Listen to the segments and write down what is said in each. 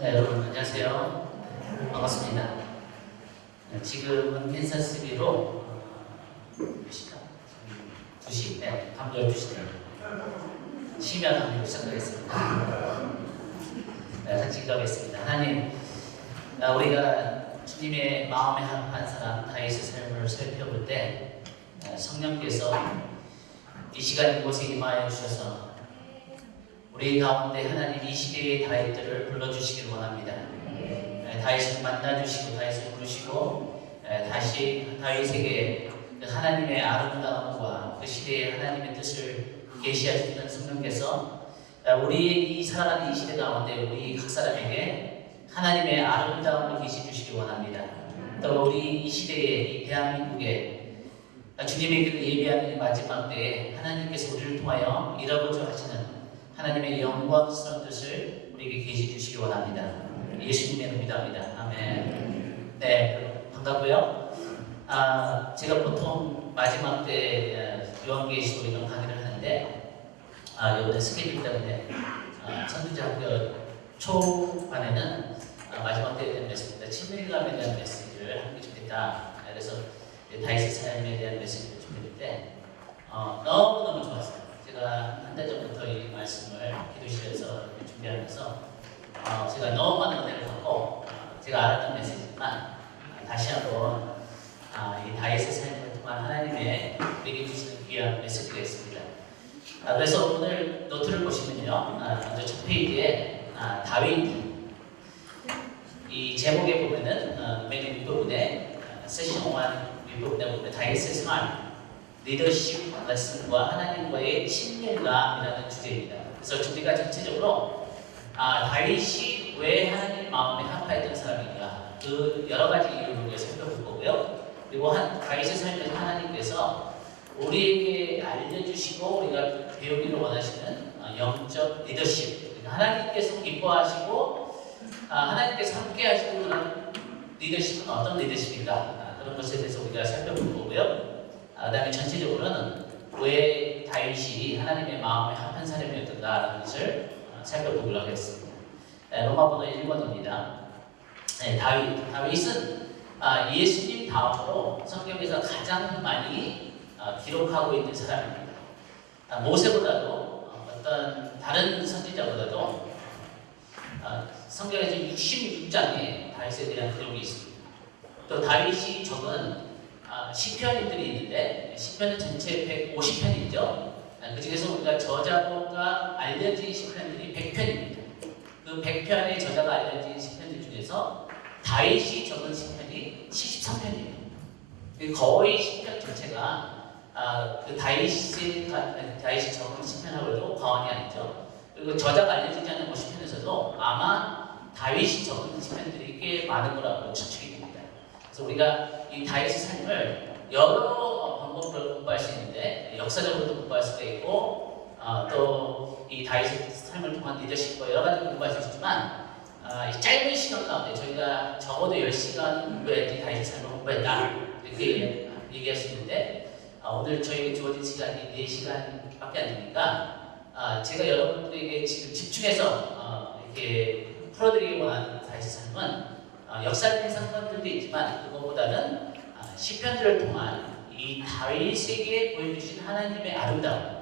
네, 여러분 안녕하세요. 반갑습니다. 네, 지금은 캔사스시티로 몇 시까? 2시, 네, 밤 12시네요. 심야 강의를 시작하겠습니다. 네, 같이 기도하겠습니다. 하나님, 우리가 주님의 마음에 합한 사람 다윗의 삶을 살펴볼 때 성령께서 이 시간 이곳에 임하여 주셔서 우리 가운데 하나님 이 시대의 다윗들을 불러주시길 원합니다. 다윗을 만나주시고 다윗을 부르시고 다시 다윗에게 그 하나님의 아름다움과 그 시대의 하나님의 뜻을 계시하시는 성령께서 우리 이 살아가는 이 시대 가운데 우리 각 사람에게 하나님의 아름다움을 계시 주시기 원합니다. 또 우리 이 시대에 이 대한민국에 주님의 그 예비하는 마지막 때에 하나님께서 우리를 통하여 이루고자 하시는 하나님의 영광스러운 뜻을 우리에게 계시 주시기 원합니다. 예수님의 이름으로 기도합니다. 아멘. 네, 반갑고요. 제가 보통 마지막 때 요한계시록 이런 강의를 하는데 이번에 스케줄 때문에 선지자학교 초반에는 마지막 때에 대한 메시지보다 친밀감에 대한 메시지를 하는 게 좋겠다. 그래서 다윗의 삶에 대한 메시지를 준비했는데 너무너무 좋았어요. 제가 한 달 전부터 이 말씀을 기도실에서 준비하면서 제가 너무 많은 은혜를 받고 제가 알았던 메시지지만 다시 한번 이 다윗의 삶을 통한 하나님의 우리에게 주시는 귀한 메시지가 있습니다. 그래서 오늘 노트를 보시면요, 먼저 첫 페이지에 다윗 이 제목에 보면은 맨 윗부분에 세션 1 윗부분에 보면 다윗의 삶 리더십 레슨과 하나님과의 친밀감이라는 주제입니다. 그래서 주제가 전체적으로 다윗이 왜 하나님 마음에 합하였던 사람인가 그 여러 가지 이유를 살펴볼 거고요. 그리고 다윗의 삶에서 하나님께서 우리에게 알려주시고 우리가 배우기를 원하시는 영적 리더십, 그러니까 하나님께서 기뻐하시고 하나님께서 함께 하시는 그런 리더십은 어떤 리더십인가 그런 것에 대해서 우리가 살펴볼 거고요. 그 다음에 전체적으로는 왜 다윗이 하나님의 마음에 합한 사람이었던가라는 것을 살펴보도록 하겠습니다. 로마번호 1번입니다. 다윗은 예수님 다음으로 성경에서 가장 많이 기록하고 있는 사람입니다. 모세보다도 어떤 다른 선지자보다도 성경에서 66장에 다윗에 대한 기록이 있습니다. 또 다윗이 적은 시편들이 있는데 시편은 전체 150편이죠. 그 중에서 우리가 저자가 알려진 시편들이 100편입니다. 그 100편의 저자가 알려진 시편들 중에서 다윗이 적은 시편이 73편이에요. 거의 시편 전체가 그 다윗이 적은 시편하고도 과언이 아니죠. 그리고 저자가 알려지지 않은 시편에서도 아마 다윗이 적은 시편들이 꽤 많은 거라고 추측이 됩니다. 그래서 우리가 이 다윗의 삶을 여러 방법으로 공부할 수 있는데 역사적으로도 공부할 수가 있고 또 이 다윗의 삶을 통한 리더십과 여러 가지 공부할 수 있지만 이 짧은 시간 가운데 저희가 적어도 10시간 공부해야지 다윗의 삶을 공부했다 이렇게 얘기할 수 있는데 오늘 저희에게 주어진 시간이 4시간밖에 안 되니까 제가 여러분들에게 지금 집중해서 이렇게 풀어드리기 원하는 다윗의 삶은 역사적인 사건들도 있지만 그것보다는 시편들을 통한 이 다윗에게 보여주신 하나님의 아름다움,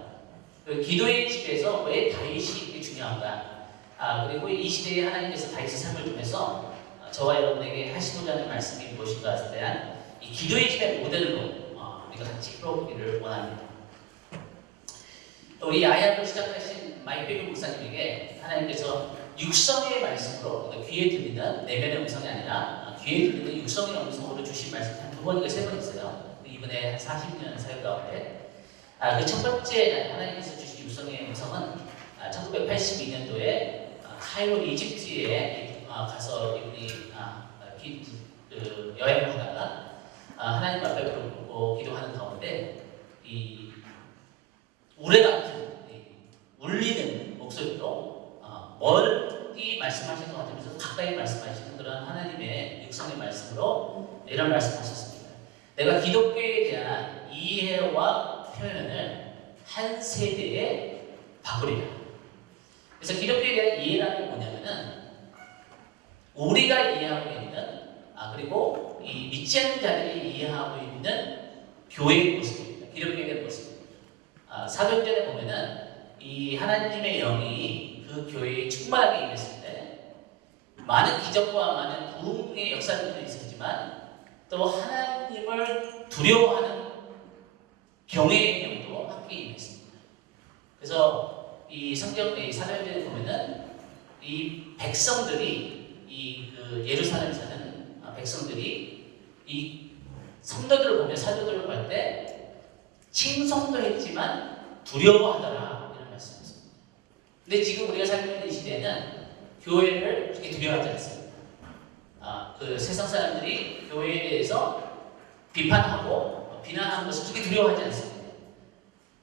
그 기도의 집에서 왜 다윗이 이렇게 중요한가, 그리고 이 시대에 하나님께서 다윗의 삶을 통해서 저와 여러분에게 하시고자 하는 말씀이 무엇인가에 대한 이 기도의 집의 모델로 우리가 같이 풀어보기를 원합니다. 우리 야약을 시작하신 마이크 목사님에게 하나님께서 육성의 말씀으로 귀에 들리는 내면의 음성이 아니라 귀에 들리는 육성의 음성으로 주신 말씀이 한 2번인가 3번 있어요. 이번에 한 40년 사역 가운데 그 첫 번째 하나님께서 주신 육성의 음성은 1982년도에 카이로 이집트에 가서 이분이 여행을 하다가 하나님 앞에 부르고 기도하는 가운데 이 우레 같은 울리는 목소리로 멀리 말씀하시는 것 같으면서 가까이 말씀하시는 그런 하나님의 육성의 말씀으로 이런 말씀하셨습니다. 내가 기독교에 대한 이해와 표현을 한 세대에 바꾸리라. 그래서 기독교에 대한 이해라는 게 뭐냐면은 우리가 이해하고 있는 그리고 이 믿지 않는 자들이 이해하고 있는 교회의 모습입니다. 기독교의 모습입니다. 사도행전에 보면은 이 하나님의 영이 그 교회에 충만하게 임했을 때 많은 기적과 많은 부흥의 역사들도 있었지만 또 하나님을 두려워하는 경외의 영도 함께 임했습니다. 그래서 이 사도행전에 보면은 이 백성들이 그 예루살렘 사는 백성들이 이 성도들을 보며 사도들을 볼 때 칭송도 했지만 두려워하더라 이런 말씀이었습니다. 근데 지금 우리가 살고 있는 이 시대에는 교회를 그렇게 두려워하지 않습니다. 그 세상 사람들이 교회에 대해서 비판하고 비난하는 것을 그렇게 두려워하지 않습니다.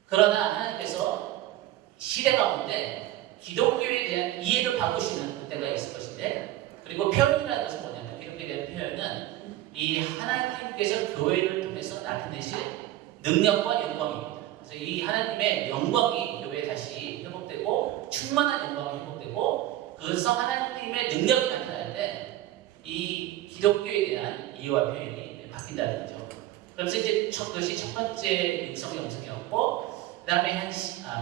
그러나 하나님께서 시대 가운데 기독교에 대한 이해를 바꾸시는 때가 있을 것인데, 그리고 표현이라는 것은 뭐냐면 기독교에 대한 표현은 이 하나님께서 교회를 통해서 나타내실 능력과 영광입니다. 그래서 이 하나님의 영광이 교회에 다시 회복되고 충만한 영광이 회복되고 그래서 하나님의 능력이 나타날 때 이 기독교에 대한 이해와 표현이 바뀐다는 거죠. 그래서 이제 그것이 첫 번째 육성의 영성이었고, 그 다음에 한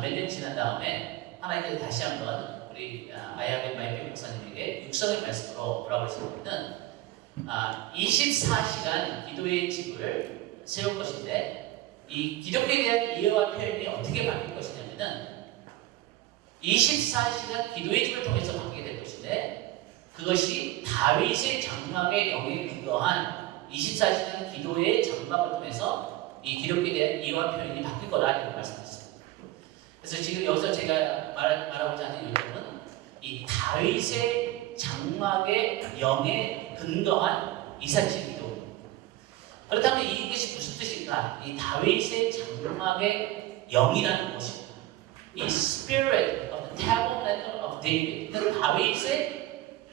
몇 년 지난 다음에 하나님께서 다시 한번 우리 아야벤 마이필 목사님에게 육성의 말씀으로 뭐라고 했냐면 24시간 기도의 집을 세울 것인데, 이 기독교에 대한 이해와 표현이 어떻게 바뀔 것이냐면은 24시간 기도의 집을 통해서 바뀌게 될 것인데, 그것이 다윗의 장막의 영에 근거한 24시간 기도의 장막을 통해서 이 기독교에 대한 이해와 표현이 바뀔 거라 이렇게 말씀드렸습니다. 그래서 지금 여기서 제가 말하고자 하는 요점은 이 다윗의 장막의 영에 근거한 247 기도. 그렇다면 이것이 무슨 뜻일까? 이 다윗의 장막의 영이라는 것입니다. 이 Spirit of the Tabernacle of David, 그 다윗의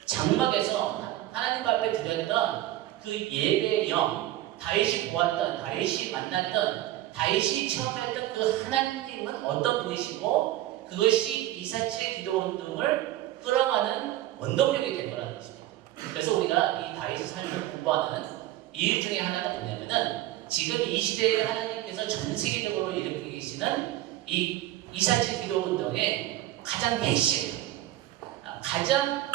장막에서 하나님 앞에 드렸던 그 예배의 영, 다윗이 보았던, 다윗이 만났던, 다윗이 체험했던 그 하나님은 어떤 분이시고 그것이 247 기도 운동을 끌어가는 원동력이 될 거라는 것입니다. 그래서 우리가 이 다윗의 삶을 공부하는 이유 중에 하나는 뭐냐면은 지금 이 시대에 하나님께서 전 세계적으로 일으키고 계시는 이 247 기도 운동의 가장 핵심, 가장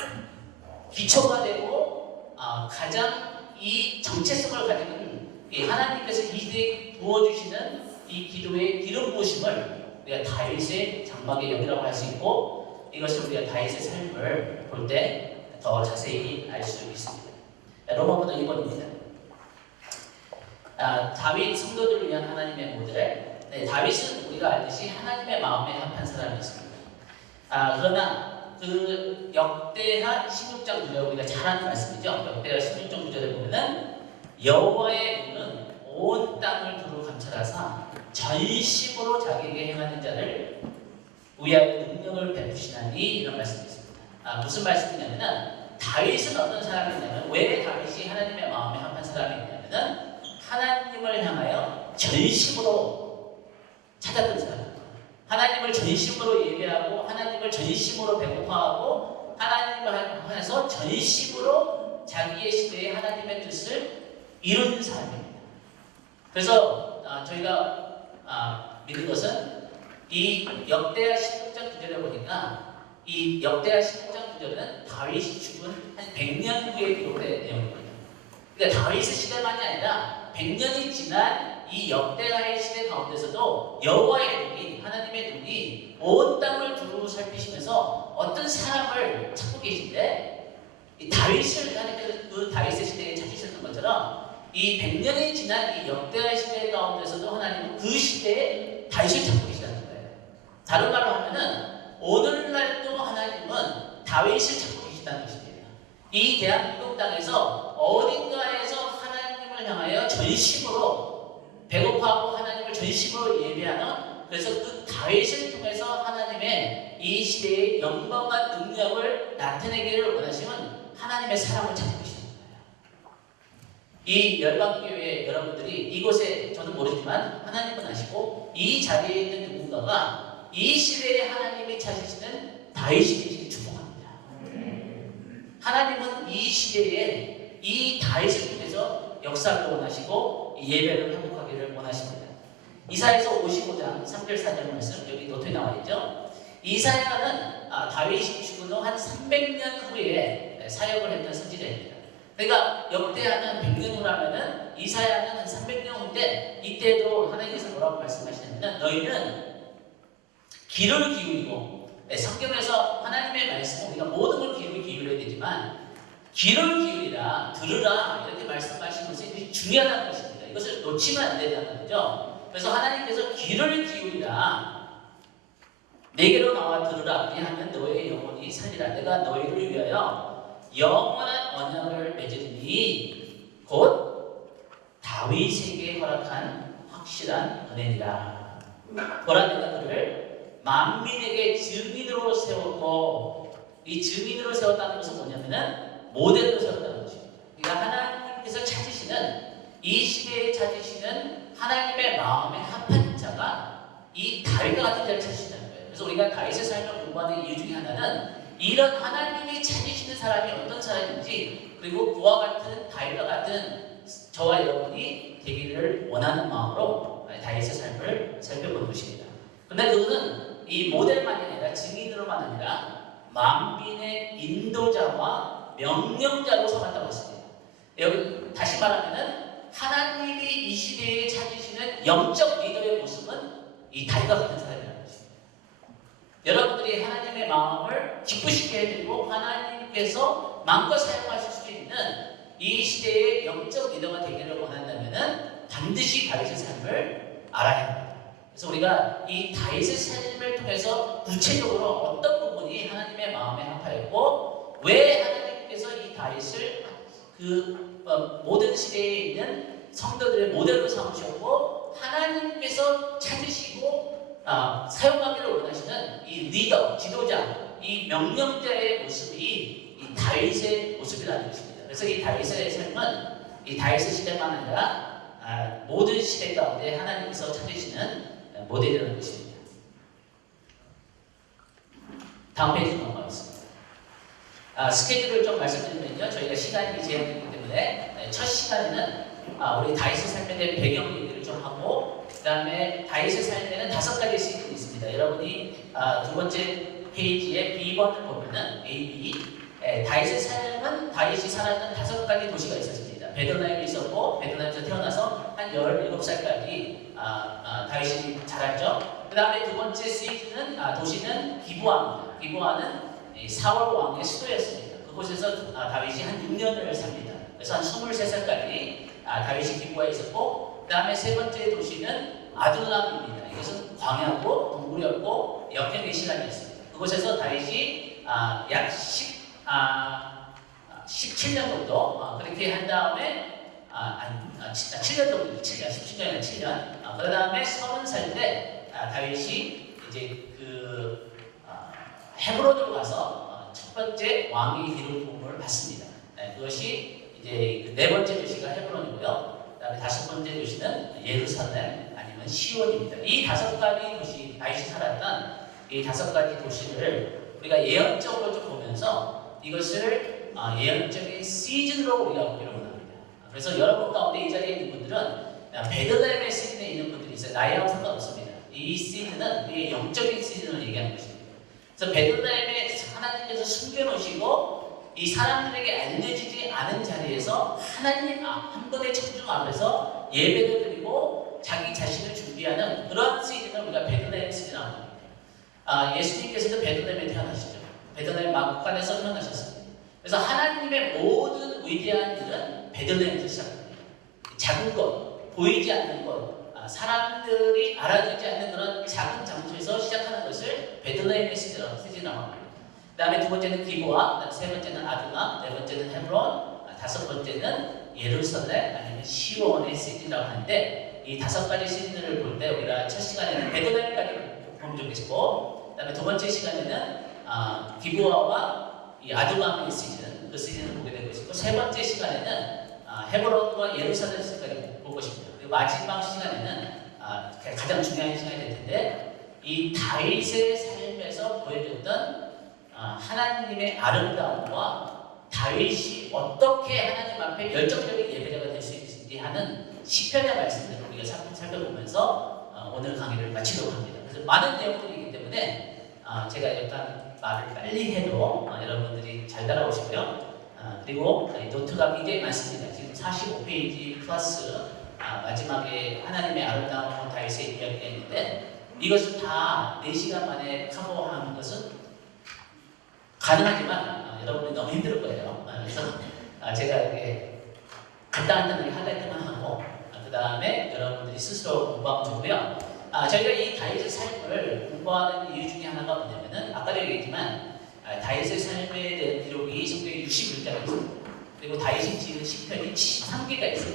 기초가 되고 가장 이 정체성을 가지는 이 하나님께서 이 시대에 부어주시는 이 기도의 기름 부으심을 우리가 다윗의 장막의 영이라고 할 수 있고, 이것을 우리가 다윗의 삶을 볼 때 더 자세히 알 수 있습니다. 로마서 2번입니다. 다윗 성도들을 위한 하나님의 모델. 다윗은 우리가 알듯이 하나님의 마음에 합한 사람이었습니다. 그러나 그 역대하 16장 9절, 우리가 잘 아는 말씀이죠. 역대하 16장 9절에 보면은 여호와의 눈은 온 땅을 두루 감찰하사 전심으로 자기에게 행하는 자를 위하여 능력을 베푸시나니, 이런 말씀이 있습니다. 무슨 말씀이냐면은 다윗은 어떤 사람이냐면, 왜 다윗이 하나님의 마음에 합한 사람이냐면은 하나님을 향하여 전심으로 찾았던 사람, 하나님을 전심으로 예배하고 하나님을 전심으로 배고파하고 하나님을 향해서 전심으로 자기의 시대에 하나님의 뜻을 이루는 사람입니다. 그래서 저희가 믿는 것은 이 역대하 16장 9절에 보니까 이 역대하 16장 9절은 다윗이 죽은 한 100년 후에 기록된 내용입니다. 그러니까 다윗의 시대만이 아니라 100년이 지난 이 역대하의 시대 가운데서도 여호와의 눈이, 하나님의 눈이 온 땅을 두루 살피시면서 어떤 사람을 찾고 계신데, 이 다윗을 하나님께서 그 다윗의 시대에 찾으셨던 것처럼 이 100년이 지난 이 역대하의 시대 가운데서도 하나님은 그 시대에 다윗을 찾고 계시다는 거예요. 다른 말로 하면은 오늘날도 하나님은 다윗을 찾고 계시다는 것입니다. 이 대한민국 땅에서 어딘가에서 하나님을 향하여 전심으로 배고파하고 하나님을 전심으로 예배하는, 그래서 그 다윗을 통해서 하나님의 이 시대의 영광과 능력을 나타내기를 원하시는 하나님의 사랑을 찾고 계시는 거예요. 이 열방교회 여러분들이 이곳에, 저는 모르지만 하나님은 아시고 이 자리에 있는 누군가가 이 시대에 하나님이 찾으시는 다윗이 되시길 축복합니다. 하나님은 이 시대에 이 다윗을 통해서 역사를 원하시고 예배를 회복하기를 원하십니다. 이사야서 55장 3절 4절 말씀 여기 노트에 나와 있죠. 이사야는 다윗이 죽은 후 한 300년 후에 사역을 했던 선지자입니다. 그러니까 역대하는 100년 후라면은 이사야는 한 300년 후인데 이때도 하나님께서 뭐라고 말씀하시냐면 너희는 귀를 기울이고 성경에서 하나님의 말씀은 우리가 모든 걸 기울여야 되지만 귀를 기울이라 들으라 이렇게 말씀하시는 것이 중요하다는 것입니다. 이것을 놓치면 안 된다는 거죠. 그래서 하나님께서 귀를 기울이라 내게로 나와 들으라 그리하면 너의 영혼이 살리라. 내가 너희를 위하여 영원한 언약을 맺으리니 곧 다윗에게 허락한 확실한 은혜니라. 보라 내가 그를 만민에게 증인으로 세웠고 이 증인으로 세웠다는 것은 뭐냐면은 모델로 세웠다는 것입니다. 그러니까 하나님께서 찾으시는 이 시대에 찾으시는 하나님의 마음에 합한 자가 이 다윗과 같은 자를 찾으신다는 거예요. 그래서 우리가 다윗의 삶을 공부하는 이유 중에 하나는 이런 하나님이 찾으시는 사람이 어떤 사람인지 그리고 그와 같은 다윗과 같은 저와 여러분이 되기를 원하는 마음으로 다윗의 삶을 살펴보는 것입니다. 그런데 그것은 이 모델만이 아니라 증인으로만 아니라 만민의 인도자와 명령자로 삼았다고 했습니다. 여기 다시 말하면은 하나님이 이 시대에 찾으시는 영적 리더의 모습은 이 다윗과 같은 사람이라는 것입니다. 여러분들이 하나님의 마음을 기쁘시게 해드리고 하나님께서 마음껏 사용하실 수 있는 이 시대의 영적 리더가 되기를 원한다면은 반드시 다윗의 삶을 알아야 합니다. 그래서 우리가 이 다윗의 삶을 통해서 구체적으로 어떤 부분이 하나님의 마음에 합하였고 왜 하나님께서 이 다윗을 모든 시대에 있는 성도들의 모델로 삼으셨고 하나님께서 찾으시고 사용하기를 원하시는 이 리더, 지도자, 이 명령자의 모습이 이 다윗의 모습이라는 것입니다. 그래서 이 다윗의 삶은 이 다윗의 시대만 아니라 모든 시대 가운데 하나님께서 찾으시는 모델이라는 것입니다. 다음 페이지 넘어가겠습니다. 스케줄을 좀 말씀드리면요. 저희가 시간이 제한되기 때문에 첫 시간에는 우리 다윗의 삶에 대한 배경 얘기를 좀 하고 그 다음에 다윗의 삶에는 5가지 시즌이 있습니다. 여러분이 두 번째 페이지에 B번을 보면은 A, B 다윗의 삶은 다윗이 살았던 5가지 도시가 있었습니다. 베들레헴에 있었고 베들레헴에서 태어나서 한 17살까지 다윗이 자랐죠. 그 다음에 두 번째 도시는 기브아입니다. 기브아는 사울 왕의 수도였습니다. 그곳에서 다윗이 한 6년을 삽니다. 그래서 한 23살까지 다윗이 기브아에 있었고 그 다음에 세 번째 도시는 아둘람입니다. 이것은 광야고 동굴이었고 역경의 시간이었습니다. 그곳에서 다윗이 약 17년 정도 그렇게 한 다음에 7년 정도 17년이나 7년 그 다음에 30살 때 다윗이 이제 헤브론으로 가서 첫 번째 왕의 기름 부음을 받습니다. 그것이 이제 네 번째 도시가 헤브론이고요. 그다음에 5번째 도시는 예루살렘 아니면 시온입니다. 이 5가지 도시 다윗이 살았던 이 5가지 도시를 우리가 예언적으로 좀 보면서 이것을 예언적인 시즌으로 우리가 보기를 원합니다. 그래서 여러분 가운데 이 자리에 있는 분들은 베들레헴의 시즌에 있는 분들이 있어요. 나이하고 상관없습니다. 이 시즌은 우리의 영적인 시즌을 얘기하는 것입니다. 그래서 베들레헴에 하나님께서 숨겨놓으시고 이 사람들에게 알려지지 않은 자리에서 하나님 한 분의 청중 앞에서 예배를 드리고 자기 자신을 준비하는 그런 시즌을 우리가 베들레헴 시즌이라고 합니다. 예수님께서도 베들레헴에 태어나시죠. 베들레헴 마국간에서 태어나셨습니다. 그래서 하나님의 모든 위대한 일은 베들레헴에서 시작합니다. 작은 것, 보이지 않는 것, 사람들이 알아주지 않는 그런 작은 장소에서 시작하는 것을 베들레헴의 시즌이라고 합니다. 그 다음에 두 번째는 기브아, 세 번째는 아둘람, 네 번째는 헤브론, 5번째는 예루살렘 아니면 시온의 시즌이라고 하는데 이 5가지 시즌을 볼 때 우리가 첫 시간에는 베들레헴까지 보면 좋겠고 그 다음에 두 번째 시간에는 기브아와 이 아둘람의 시즌, 그 시즌을 보게 될 것이고 세 번째 시간에는 헤브론과 예루살렘 시즌까지 볼 것입니다. 그리고 마지막 시간에는 가장 중요한 시간이 될 텐데 이 다윗의 삶에서 보여줬던 하나님의 아름다움과 다윗이 어떻게 하나님 앞에 열정적인 예배자가 될 수 있는지 하는 시편의 말씀들을 우리가 살펴보면서 오늘 강의를 마치도록 합니다. 그래서 많은 내용들이 있기 때문에 제가 약간 말을 빨리 해도 여러분들이 잘 따라오시고요. 그리고 노트가 굉장히 많습니다. 지금 45페이지 플러스 마지막에 하나님의 아름다운 다윗의 이야기가 있는데 이것을 다 4시간 만에 커버하는 것은 가능하지만 여러분이 너무 힘들 거예요. 그래서 제가 이렇게 간단하게 하이라이트만 하고 그 다음에 여러분들이 스스로 공부하면 좋고요. 저희가 이 다윗의 삶을 공부하는 이유 중에 하나가 뭐냐면은 아까도 얘기했지만 다윗의 삶에 대한 기록이 성경에 61장이 있어요. 그리고 다윗이 지은 시편이 73개가 있어요.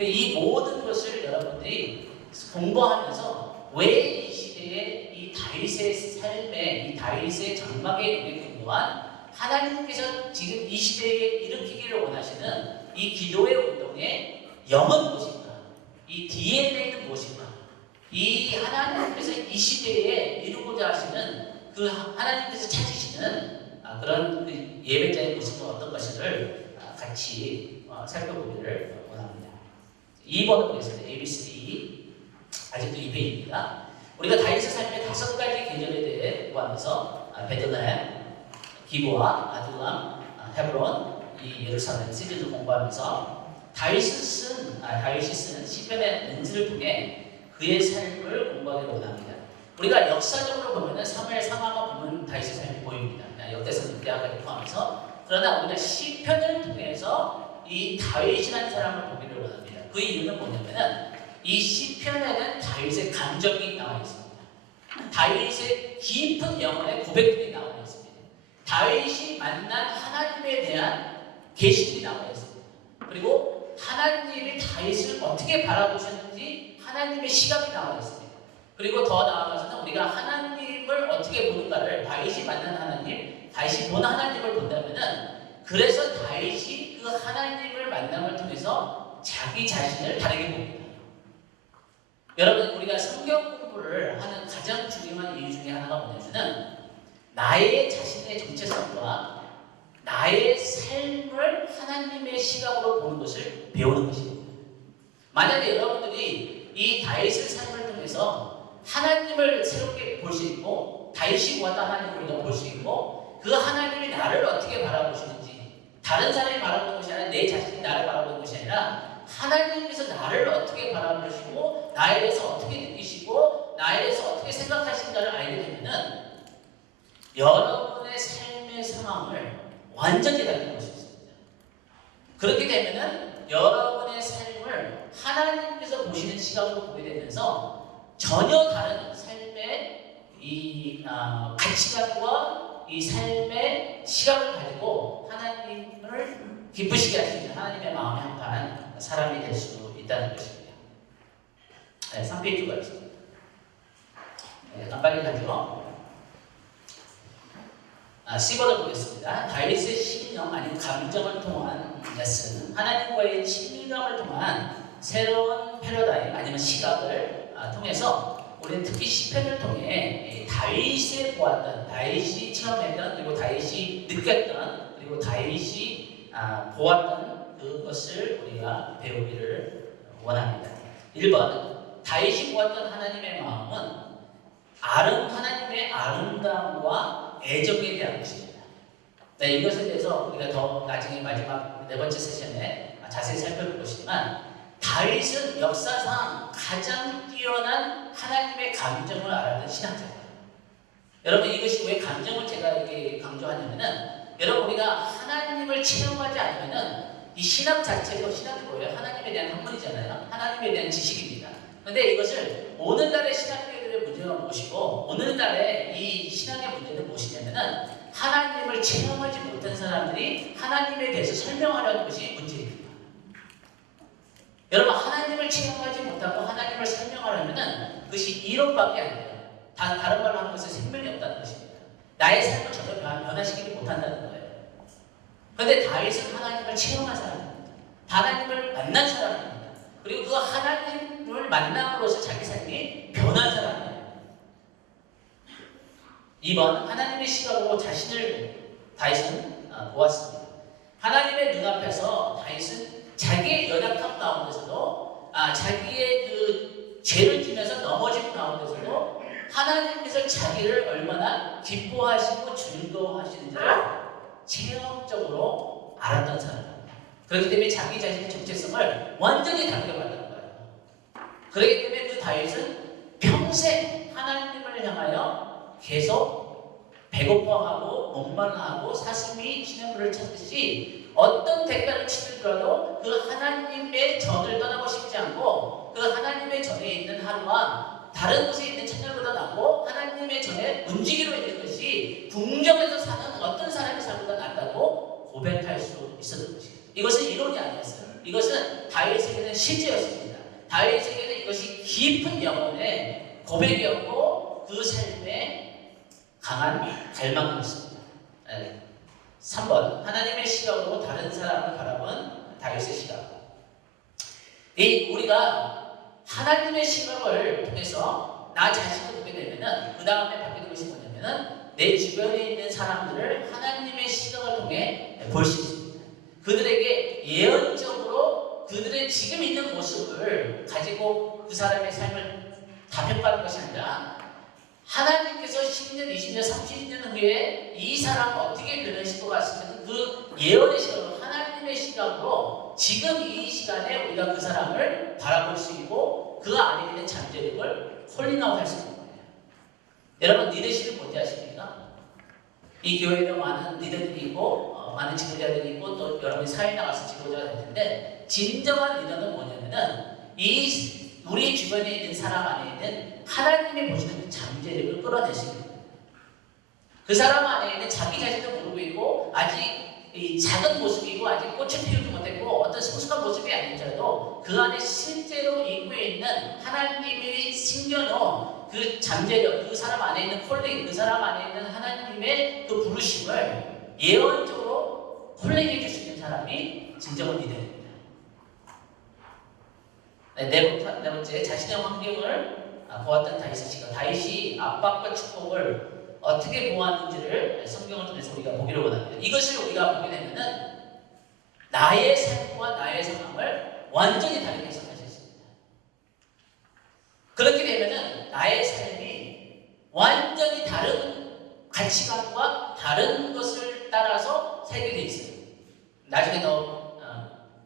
이 모든 것을 여러분들이 공부하면서 왜 이 시대에 이 다윗의 삶에 이 다윗의 장막에 있는 근거한 하나님께서 지금 이 시대에 일으키기를 원하시는 이 기도의 운동의 영은 무엇인가? 이 DNA는 무엇인가? 이 하나님께서 이 시대에 이루고자 하시는 그 하나님께서 찾으시는 그런 그 예배자의 모습은 어떤 것인지를 같이 살펴보기를 원합니다. 2번을 보겠습니다. ABCD 아직도 2페이지입니다. 우리가 다윗의 삶의 5가지 계절에 대해 공부하면서 베들레헴, 기브와 아둘람, 헤브론, 이 예루살렘 시즌을 공부하면서 다윗이 쓴 시편의 문지를 통해 그의 삶을 공부하기를 원합니다. 우리가 역사적으로 보면은 사무엘 상하가 보면 다윗의 삶이 보입니다. 역대서 늑대하까지 포함해서. 그러나 우리가 시편을 통해서 이 다윗이라는 사람을 보기를 원합니다. 그 이유는 뭐냐면은 이 시편에는 다윗의 감정이 나와 있습니다. 다윗의 깊은 영혼의 고백들이 나와 있습니다. 다윗이 만난 하나님에 대한 계시들이 나와 있습니다. 그리고 하나님이 다윗을 어떻게 바라보셨는지 하나님의 시각이 나와 있습니다. 그리고 더 나아가서는 우리가 하나님을 어떻게 보는가를 다윗이 만난 하나님, 다윗이 본 하나님을 본다면은 그래서 다윗이 그 하나님을 만남을 통해서 자기 자신을 다르게 봅니다. 여러분, 우리가 성경 공부를 하는 가장 중요한 이유 중에 하나가 뭐냐면은 나의 자신의 정체성과 나의 삶을 하나님의 시각으로 보는 것을 배우는 것입니다. 만약에 여러분들이 이 다윗의 삶을 통해서 하나님을 새롭게 볼 수 있고 다윗이 보았던 하나님을 우리가 볼 수 있고 그 하나님이 나를 어떻게 바라보시는지 다른 사람이 바라보는 것이 아니라 내 자신이 나를 바라보는 것이 아니라 하나님께서 나를 어떻게 바라보시고 나에 대해서 어떻게 느끼시고 나에 대해서 어떻게 생각하시는가를 알게 되면은 여러분의 삶의 상황을 완전히 달리 볼 수 있습니다. 그렇게 되면은 여러분의 삶을 하나님께서 보시는 시각으로 보게 되면서 전혀 다른 삶의 이 가치관과 이 삶의 시각을 가지고 하나님을 기쁘시게 할 수 있는 하나님의 마음에 합한 사람이 될 수 있다는 것입니다. 네, 3페이지가 있습니다. 약간 빨리 가죠. C번을 보겠습니다. 다윗의 심령 아니면 감정을 통한 레슨, 하나님과의 친밀감을 통한 새로운 패러다임 아니면 시각을 통해서 우리는 특히 시편을 통해 다윗이 보았던, 다윗이 체험했던, 그리고 다윗이 느꼈던, 그리고 다윗이 보았던 그것을 우리가 배우기를 원합니다. 1번, 다윗이 보았던 하나님의 마음은 하나님의 아름다움과 애정에 대한 것입니다. 네, 이것에 대해서 우리가 더 나중에 마지막 4번째 세션에 자세히 살펴볼 것이지만 다윗은 역사상 가장 뛰어난 하나님의 감정을 알았던 신학자예요. 여러분, 이것이 왜 감정을 제가 이렇게 강조하냐면은 여러분, 우리가 하나님을 체험하지 않으면은 이 신학 자체도 신학이 뭐예요? 하나님에 대한 학문이잖아요. 하나님에 대한 지식입니다. 그런데 이것을 오늘날의 신학계들의 문제가 무엇이고 오늘날의 이 신학의 문제는 무엇이냐면은 하나님을 체험하지 못한 사람들이 하나님에 대해서 설명하려는 것이 문제입니다. 여러분, 하나님을 체험하지 못하고 하나님을 설명하려면은 그것이 이론밖에 안 돼요. 다른 말로 하는 것은 생명이 없다는 것입니다. 나의 삶을 전혀 변화시키지 못한다는 거예요. 그런데 다윗은 하나님을 체험한 사람입니다. 하나님을 만난 사람입니다. 그리고 그 하나님을 만남으로써 자기 삶이 변한 사람이에요. 2번, 하나님의 시각으로 자신을 다윗은 보았습니다. 하나님의 눈앞에서 다윗은 자기의 연약함 가운데서도 자기의 그 죄를 지면서 넘어진 가운데서도 하나님께서 자기를 얼마나 기뻐하시고 즐거워하시는지를 체험적으로 알았던 사람입니다. 그렇기 때문에 자기 자신의 정체성을 완전히 다르게 만든 거예요. 그렇기 때문에 그 다윗은 평생 하나님을 향하여 계속 배고파하고 목말라하고 사슴이 시냇물을 찾듯이 어떤 대가를 치르더라도 그 하나님의 전을 떠나고 싶지 않고 그 하나님의 전에 있는 하루와 다른 곳에 있는 천년보다 낫고 하나님의 전에 움직이로 있는 것이 궁정에서 사는 어떤 사람의 삶보다 낫다고 고백할 수 있었던 것입니다. 이것은 이론이 아니었어요. 이것은 다윗에게는 실제였습니다. 다윗에게는 이것이 깊은 영혼의 고백이었고 그 삶의 강한 갈망이었습니다. 3번 하나님의 시각으로 다른 사람을 바라본 다윗의 시각. 우리가 하나님의 시각을 통해서 나 자신을 보게 되면은 그 다음에 바뀌는 것이 뭐냐면은 내 주변에 있는 사람들을 하나님의 시각을 통해 볼 수 있습니다. 그들에게 예언적으로 그들의 지금 있는 모습을 가지고 그 사람의 삶을 다 평가하는 것이 아니라 하나님께서 10년, 20년, 30년 후에 이 사람을 어떻게 변화하실 것 같으면 그 예언의 시각으로 하나님의 시각으로 지금 이 시간에 우리가 그 사람을 바라볼 수 있고 그 안에 있는 잠재력을 홀링아웃 할 수 있는 거예요. 여러분 리더십을 뭔지 아십니까? 이 교회에 많은 리더들이 있고 많은 지도자들이 있고 또 여러분이 사회에 나가서 지도자가 될 텐데 진정한 리더는 뭐냐면은 우리 주변에 있는 사람 안에 있는 하나님이 보시는 그 잠재력을 끌어낼 수 있는 거예요. 그 사람 안에 있는 자기 자신도 모르고 있고 아직 이 작은 모습이고 아직 꽃을 피우지 못했고 어떤 성숙한 모습이 아닐지라도 그 안에 실제로 입구에 있는 하나님이 숨겨놓은 그 잠재력, 그 사람 안에 있는 콜링, 그 사람 안에 있는 하나님의 그 부르심을 예언적으로 콜링해 줄 수 있는 사람이 진정한 리더입니다. 네 번째, 자신의 환경을 보았던 다윗의 시각. 다윗이 압박과 축복을 어떻게 보았는지를 성경을 통해서 우리가 보기를 원합니다. 이것을 우리가 보게 되면은 나의 삶과 나의 상황을 완전히 다르게 해석할 수 있습니다. 그렇게 되면은 나의 삶이 완전히 다른 가치관과 다른 것을 따라서 살게 돼 있어요. 나중에 더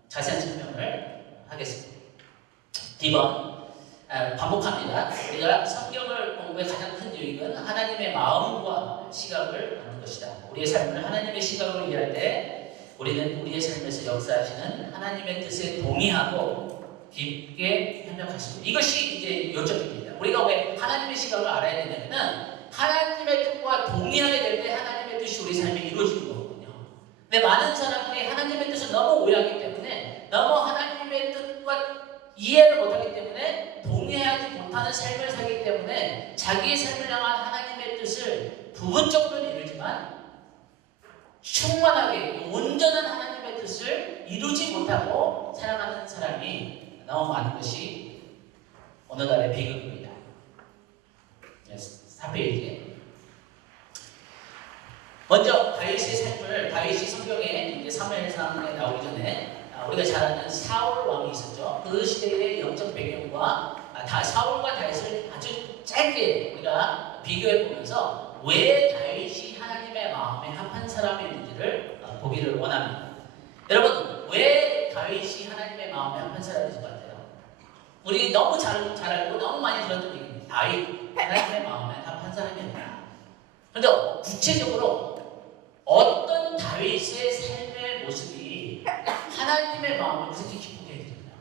자세한 설명을 하겠습니다. D번 반복합니다. 우리가 성경을 공부의 가장 큰 유익은 하나님의 마음과 시각을 아는 것이다. 우리의 삶을 하나님의 시각으로 이해할 때 우리는 우리의 삶에서 역사하시는 하나님의 뜻에 동의하고 깊게 협력할 수 있습니다. 이것이 이제 요점입니다. 우리가 왜 하나님의 시각을 알아야 되냐면은 하나님의 뜻과 동의하게 될 때 하나님의 뜻이 우리 삶에 이루어지는 거거든요. 근데 많은 사람들이 하나님의 뜻을 너무 오해하기 때문에 너무 하나님의 뜻과 이해를 못하기 때문에 동의하지 못하는 삶을 살기 때문에 자기의 삶을 향한 하나님의 뜻을 부분적으로는 이루지만 충만하게 온전한 하나님의 뜻을 이루지 못하고 살아가는 사람이 너무 많은 것이 오늘날의 비극입니다. 4페이지. 먼저 다윗의 삶을 다윗이 성경에 이제 사무엘상에 나오기 전에 우리가 잘 아는 사울 왕이 있었죠. 그 시대의 영적 배경과 사울과 다윗을 아주 짧게 우리가 비교해 보면서 왜 다윗이 하나님의 마음에 합한 사람인지를 보기를 원합니다. 여러분, 왜 다윗이 하나님의 마음에 합한 사람인 것 같아요? 우리 너무 잘 알고 너무 많이 들었던 얘기입니다. 다윗 하나님의 마음에 합한 사람이었다. 그런데 구체적으로 어떤 다윗의 삶의 모습이 하나님의 마음을 그렇게 기쁘게 해드립니다.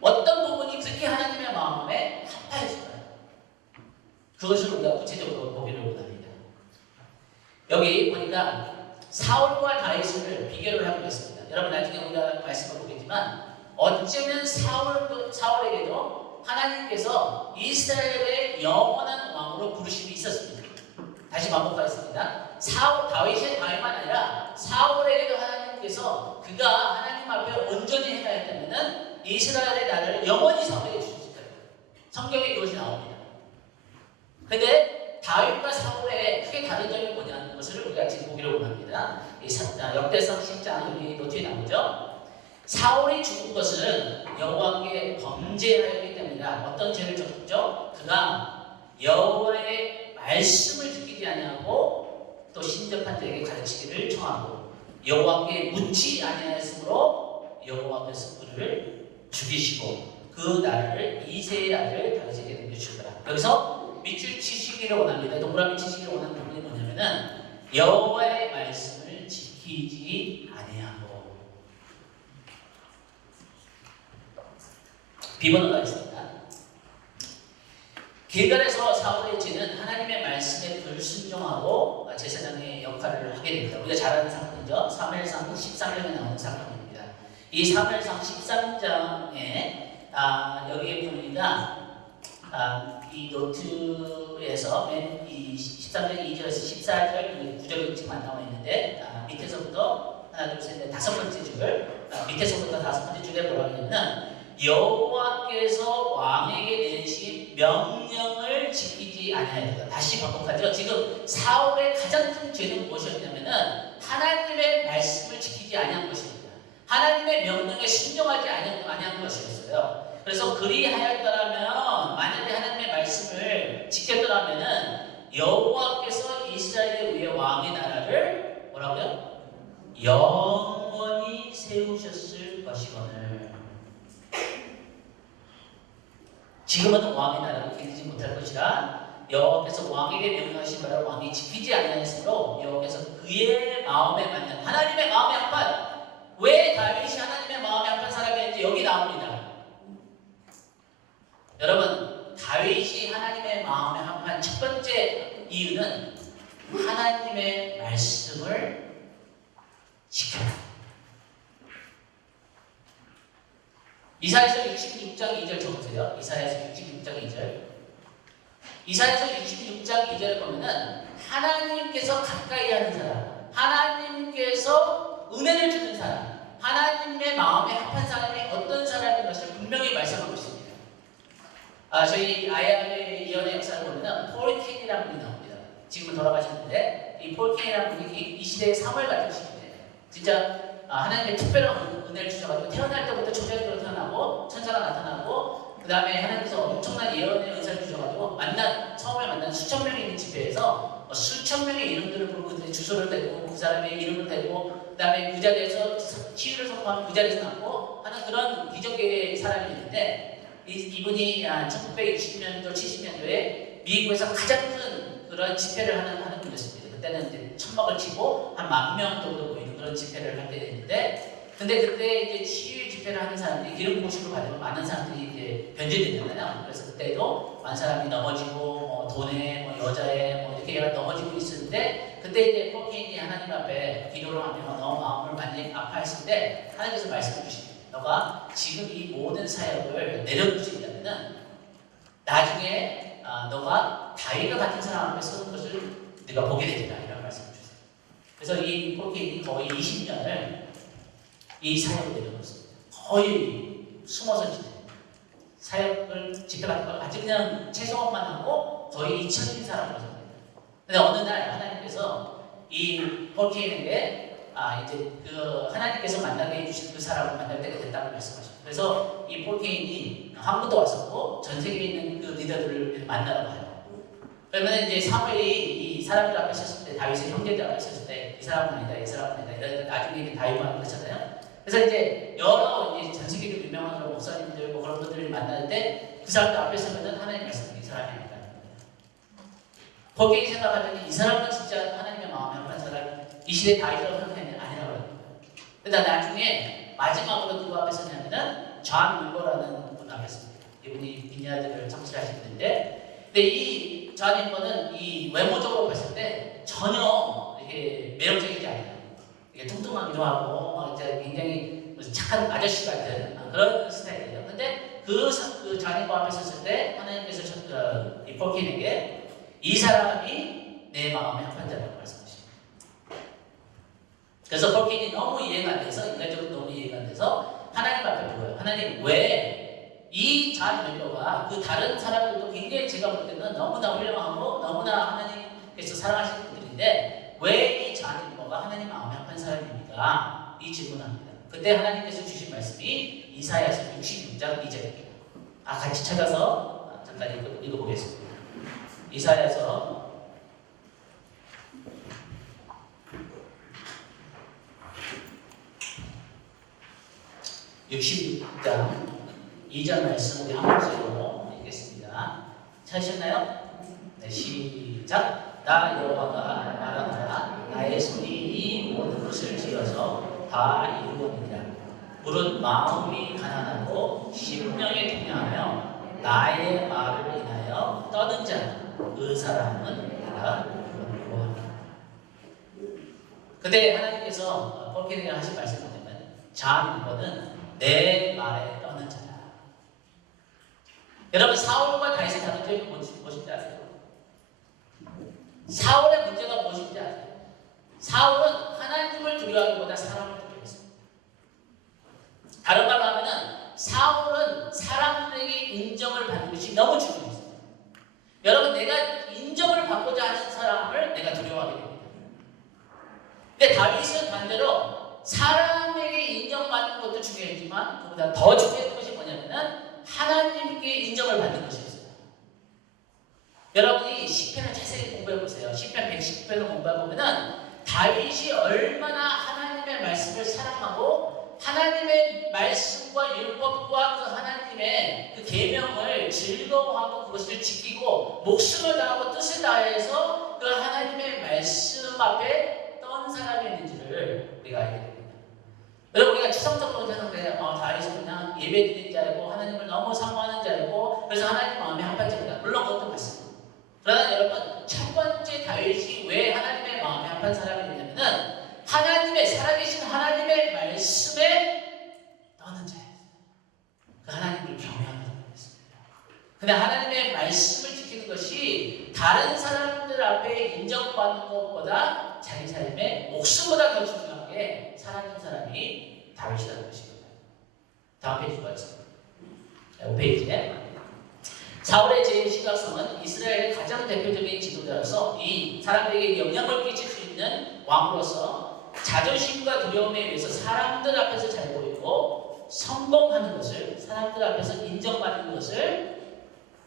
어떤 부분이 그렇게 하나님의 마음에 합하였을까요? 그것을 우리가 구체적으로 보기를 원합니다. 여기 보니까 사울과 다윗을 비교를 하고 있습니다. 여러분 나중에 우리가 말씀을 보겠지만 어쩌면 사울에게도 하나님께서 이스라엘의 영원한 왕으로 부르심이 있었습니다. 다시 반복하겠습니다. 다윗만 아니라 사울에게도 하나님께서 그가 하나님 앞에 온전히 행하였다면 이스라엘의 나라를 영원히 섬기게 주실 거예요. 성경에 이것이 나옵니다. 그런데 다윗과 사울의 크게 다른 점이 뭐냐는 것을 것을 우리가 지금 보기를 원합니다. 역대상 10장 여기 노트에 나오죠. 사울이 죽은 것은 여호와께 범죄하였기 때문이다. 어떤 죄를 졌죠? 그가 여호와의 말씀을 지키지 아니하고 또 신접한 자에게 가르치기를 청하고 여호와께 묻지 아니하였으므로 여호와께서 그를 죽이시고 그 나라를 이새의 아들 다윗에게 넘겨주셨더라. 여기서 밑줄 치시기를 원합니다. 동그라미 치시기를 원하는 부분이 뭐냐면은 여호와의 말씀을 지키지 아니하고. 비번을 가겠습니다. 길갈에서 사울의 죄는 하나님의 말씀에 불순종하고 제사장의 역할을 하게 됩니다. 우리가 잘 아는 사건이죠. 사무엘상 13장에 나오는 사건입니다. 이 사무엘상 13장에 여기에 보니까 이 노트에서 이 13장 2절에서 14절 구절이 지금 안 나와 있는데 밑에서부터 하나 둘셋넷 다섯 번째 줄 밑에서부터 다섯 번째 줄에 뭐라고 하냐면 여호와께서 왕에게 내리신 명령을 지키지 아니하였다. 다시 반복하죠. 지금 사울의 가장 큰 죄는 무엇이었냐면은 하나님의 말씀을 지키지 아니한 것입니다. 하나님의 명령에 순종하지 아니한 것이었어요. 그래서 그리하였더라면 만약에 하나님의 말씀을 지켰더라면은 여호와께서 이스라엘에 위해 왕의 나라를 뭐라고요? 영원히 세우셨을 것이거늘. 지금은 왕의 나라를 기르지 못할 것이라 여호와께서 왕에게 명령하신 바를 왕이 지키지 아니하였으므로 여호와께서 그의 마음에 맞는 하나님의 마음에 합한. 왜 다윗이 하나님의 마음에 합한 사람이었는지 여기 나옵니다. 여러분, 다윗이 하나님의 마음에 합한 첫 번째 이유는 하나님의 말씀을 지켜라. 이사야서 66장 2절 적으세요. 이사야서 66장 2절. 이사야서 66장 2절에 보면은 하나님께서 가까이 하는 사람, 하나님께서 은혜를 주는 사람, 하나님의 마음에 합한 사람이 어떤 사람인 것을 분명히 말씀하고 있습니다. 저희 아야의 예언의 역사를 보면은 폴 켄이라는 분이 나옵니다. 지금은 돌아가셨는데 이 폴 켄이라는 분이 이 시대의 사무엘 같은 분이에요. 진짜 하나님의 특별한 은혜를 주셔가지고 태어날 때부터 초자기로 태어나고 천사가 나타나고 그 다음에 하나님께서 엄청난 예언의 은사를 주셔가지고 처음에 만난 수천 명이 있는 집회에서 수천 명의 이름들을 부르고 그들의 주소를 대고 그 사람의 이름을 대고 그 다음에 그 자리에서 치유를 선포하면 그 자리에서 낫고 하는 그런 기적의 사람이 있는데 이분이 1960년도 70년도에 미국에서 가장 큰 그런 집회를 하는 분이었습니다. 그때는 이제 천막을 치고 한 10,000명 정도 모이는 그런 집회를 할 때였는데 근데 그때 이제 치유 집회를 하는 사람들이 기름 부으심을 받으면 많은 사람들이 이제 변제되잖아요. 그래서 그때도 많은 사람이 넘어지고 돈에 여자에 이렇게 넘어지고 있었는데 그때 이제 폴케인이 하나님 앞에 기도를 하며 너무 마음을 많이 아파했을 때 하나님께서 말씀해 주십니다. 너가 지금 이 모든 사역을 내려놓을 수 있다면은 나중에 너가 다윗과 같은 사람 앞에 서는 것을 네가 보게 되리라 이런 말씀을 주세요. 그래서 이 폴케인이 거의 20년을 이 사역을 내려놓습니다. 거의 숨어서 지내요. 사역을 집회 같은 걸 아주 그냥 최소한만 하고 거의 잊혀진 사람으로 삽니다. 근데 어느 날 하나님께서 이 폴케인에게 이제 그 하나님께서 만나게 해주신 그 사람을 만날 때가 됐다고 말씀하셨어요. 그래서 이 폴케인이 한국도 왔었고 전 세계에 있는 그 리더들을 만나러 가요. 그러면 이제 사무엘이 이 사람들 앞에 섰을 때 다윗의 형제들 앞에 섰을 때 이 사람은 아니다, 이 사람은 아니다. 이런 나중에 이제 다윗만 그러잖아요. 그래서 이제 여러 이제 전 세계로 유명한 그런 목사님들 그런 분들을 만날 때 그 사람들 앞에 서면은 하나님 말씀이 이 사람이 아니다. 폴케인이 생각하더니 이 사람은 진짜 하나님의 마음에 합한 사람, 이 시대 다윗이라고 생각했는데 아니라고 합니다. 그러다 나중에 마지막으로 누구 앞에 서냐면은 존 윌버라는 분 앞에 섭니다. 이분이 빈야드를 창시하신 분인데, 근데 이 존 윌버는 이 외모적으로 봤을 때 전혀 이렇게 매력적이지 않아요. 이게 뚱뚱하기도 하고 굉장히 착한 아저씨 같은 그런 스타일이에요. 근데 그 존 윌버 앞에 섰을 때 하나님께서 이 폴케인에게 이 사람이 내 마음에 합한 자라고 말씀하십니다. 그래서 폴케인이 너무 이해가 안 돼서 인간적으로 너무 이해가 안 돼서 하나님 앞에 물어요. 하나님 왜 이 존 윌버가 그 다른 사람들도 굉장히 제가 볼 때는 너무나 훌륭하고 너무나 하나님께서 사랑하시는 분들인데 왜 사람입니까? 이 질문합니다. 그때 하나님께서 주신 말씀이 이사야서 66장 2절입니다. 같이 찾아서 잠깐 읽어보겠습니다. 이사야서 66장 2절 말씀 우리 한 목소리로 읽겠습니다. 찾으셨나요? 네, 시작. 나 여호와가 말하노라. 나의 손이 이 모든 것을 지어서 다 이루었느니라. 무릇 마음이 가난하고 심령이 통량하며 나의 말을 인하여 떠는 자 그 사람은 내가 부르노라. 그때 하나님께서 폴케에게 하신 말씀이 뭐냐면 자 1번은 내 말에 떠는 자다. 여러분 사울과 다윗의 다른 점이 무엇인지 아세요? 사울의 문제가 무엇인지 아세요? 사울은 하나님을 두려워하기보다 사람을 두려워했습니다. 다른 말로 하면 사울은 사람들에게 인정을 받는 것이 너무 중요했어요. 여러분 내가 인정을 받고자 하는 사람을 내가 두려워하게 됩니다. 근데 다윗은 반대로 사람에게 인정받는 것도 중요했지만 그보다 더 중요한 것이 뭐냐면 하나님께 인정을 받는 것이었어요. 여러분이 시편을 자세히 공부해보세요. 시편 119편을 공부해보면 다윗이 얼마나 하나님의 말씀을 사랑하고 하나님의 말씀과 율법과 그 하나님의 그 계명을 즐거워하고 그것을 지키고 목숨을 다하고 뜻을 다해서 그 하나님의 말씀 앞에 떤 사람이었는지를 우리가 알게 됩니다. 여러분 우리가 추상적으로 생각해요. 다윗은 그냥 예배드린 자이고 하나님을 너무 사모하는 자이고 그래서 하나님 마음에 합한 자입니다. 물론 그것도 맞습니다. 그러나 여러분 첫 번째 다윗이 왜 하나님의 마음에 합한 사람이냐면은 하나님의 살아계신 하나님의 말씀에 떠는 자예요. 그 하나님을 경외하는 사람이었습니다. 근데 하나님의 말씀을 지키는 것이 다른 사람들 앞에 인정받는 것보다 자기 삶의 목숨보다 더 중요하게 살아가는 사람이 다윗이라는 것이거든요. 다음 페이지 보겠습니다. 5페이지에 사울의 제1시각성은 이스라엘의 가장 대표적인 지도자로서 이 사람들에게 영향을 끼칠 수 있는 왕으로서 자존심과 두려움에 의해서 사람들 앞에서 잘 보이고 성공하는 것을 사람들 앞에서 인정받는 것을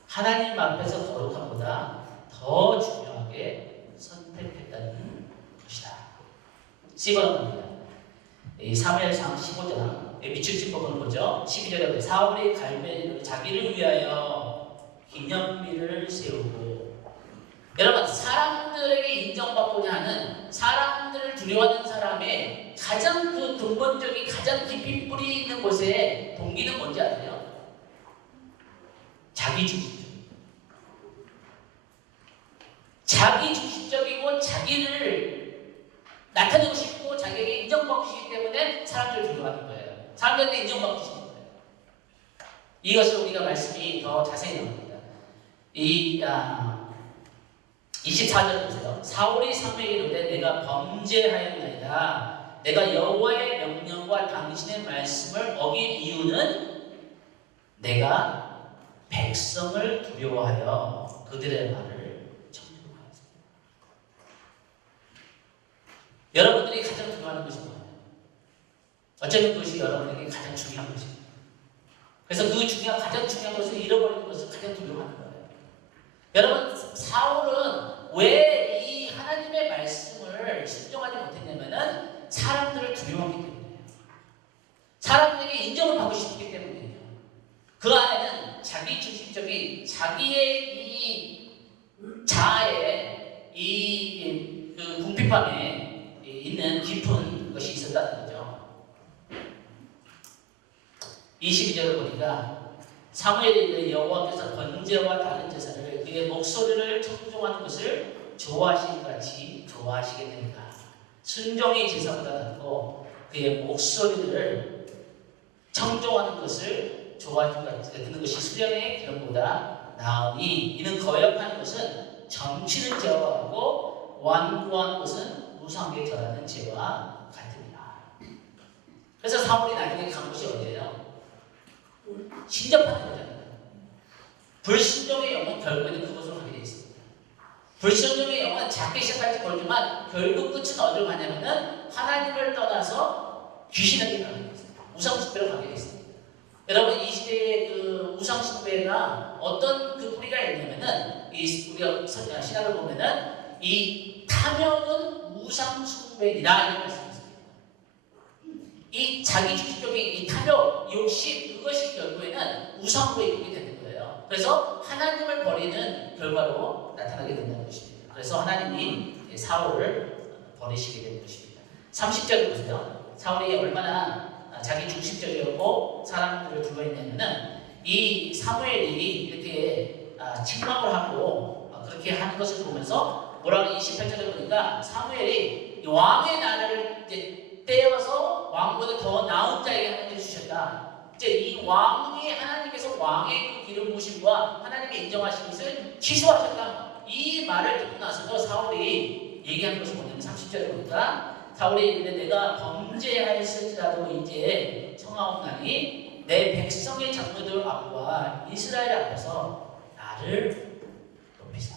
하나님 앞에서 거룩함보다 더 중요하게 선택했다는 것이다. C번입니다. 이 사무엘상 15장 미추신 부분을 보죠. 12절에 사울이 갈멜리로 자기를 위하여 기념비를 세우고 여러분 사람들에게 인정받고자 하는 사람들을 두려워하는 사람의 가장 그 근본적인 가장 깊이 뿌리 있는 곳에 동기는 뭔지 아세요? 자기중심적이고 자기를 나타내고 싶고 자기에게 인정받고 싶기 때문에 사람들을 두려워하는 거예요. 사람들에게 인정받고 싶은 거예요. 이것을 우리가 말씀이 더 자세히 나옵니다. 24절 보세요. 사울이 사무엘에게 이르되 내가 범죄하였나이다. 내가 여호와의 명령과 당신의 말씀을 어긴 이유는 내가 백성을 두려워하여 그들의 말을 청종하였습니다. 여러분들이 가장 두려워하는 것이 뭐예요? 어쩌면 그것이 여러분에게 가장 중요한 것입니다. 그래서 그 가장 중요한 것을 잃어버리는 것을 가장 두려워하는 거예요. 여러분 사울은 왜 이 하나님의 말씀을 순종하지 못했냐면은 사람들을 두려워하기 때문이에요. 사람들에게 인정을 받고 싶기 때문이에요. 그 안에는 자기중심적인 자기의 이 자아의 그 궁핍함에 있는 깊은 것이 있었다는 거죠. 22절을 보니까 사무엘이 이르되 여호와께서 번제와 다른 제사를 그의 목소리를 청종하는 것을 좋아하시는 같이 좋아하시겠느니까 순종이 제사보다 낫고 그의 목소리를 청종하는 것을 좋아하시는 같이 듣는 것이 수령의 기름보다 나으니 이는 거역하는 것은 점치는 죄와 같고 완고한 것은 무상하게 절하는 죄와 같으니라. 그래서 사울이 나중에 간 곳이 어디예요? 신접하는 거잖아요. 불순종의 영은 결국에는 그것으로 가게 되어 있습니다. 불순종의 영은 작게 시작할지 모르지만 결국 끝은 어디로 가냐면은 하나님을 떠나서 귀신에게 가게 돼 있습니다. 우상숭배로 가게 돼 있습니다. 여러분 이 시대의 그 우상숭배가 어떤 그 뿌리가 있냐면은 우리가 신학을 보면은 이 탐욕은 우상숭배이라 이런 말씀이 있습니다. 이 자기주의적인 이 탐욕, 욕심 그것이 결국에는 우상으로 이끌게 되는 거예요. 그래서 하나님을 버리는 결과로 나타나게 된다는 것입니다. 그래서 하나님이 사울을 버리시게 되는 것입니다. 30절을 보세요. 사울이 얼마나 자기 중심적이었고 사람들을 둘러있냐면은 이 사무엘이 이렇게 책망을 하고 그렇게 하는 것을 보면서 뭐라고 28절에 보니까 사무엘이 왕의 날을 이제 떼어서 왕보다 더 나은 자에게 하나님께 주셨다. 이제 이 왕이 하나님께서 왕의 그 기름 부으심과 하나님의 인정하신 것을 취소하셨다. 이 말을 듣고 나서도 사울이 얘기한 것을 뭐냐면 30절에 보니까 사울이 이르되 내가 범죄하였을지라도 이제 청하옵나니 내 백성의 장로들 앞과 이스라엘 앞에서 나를 높이사.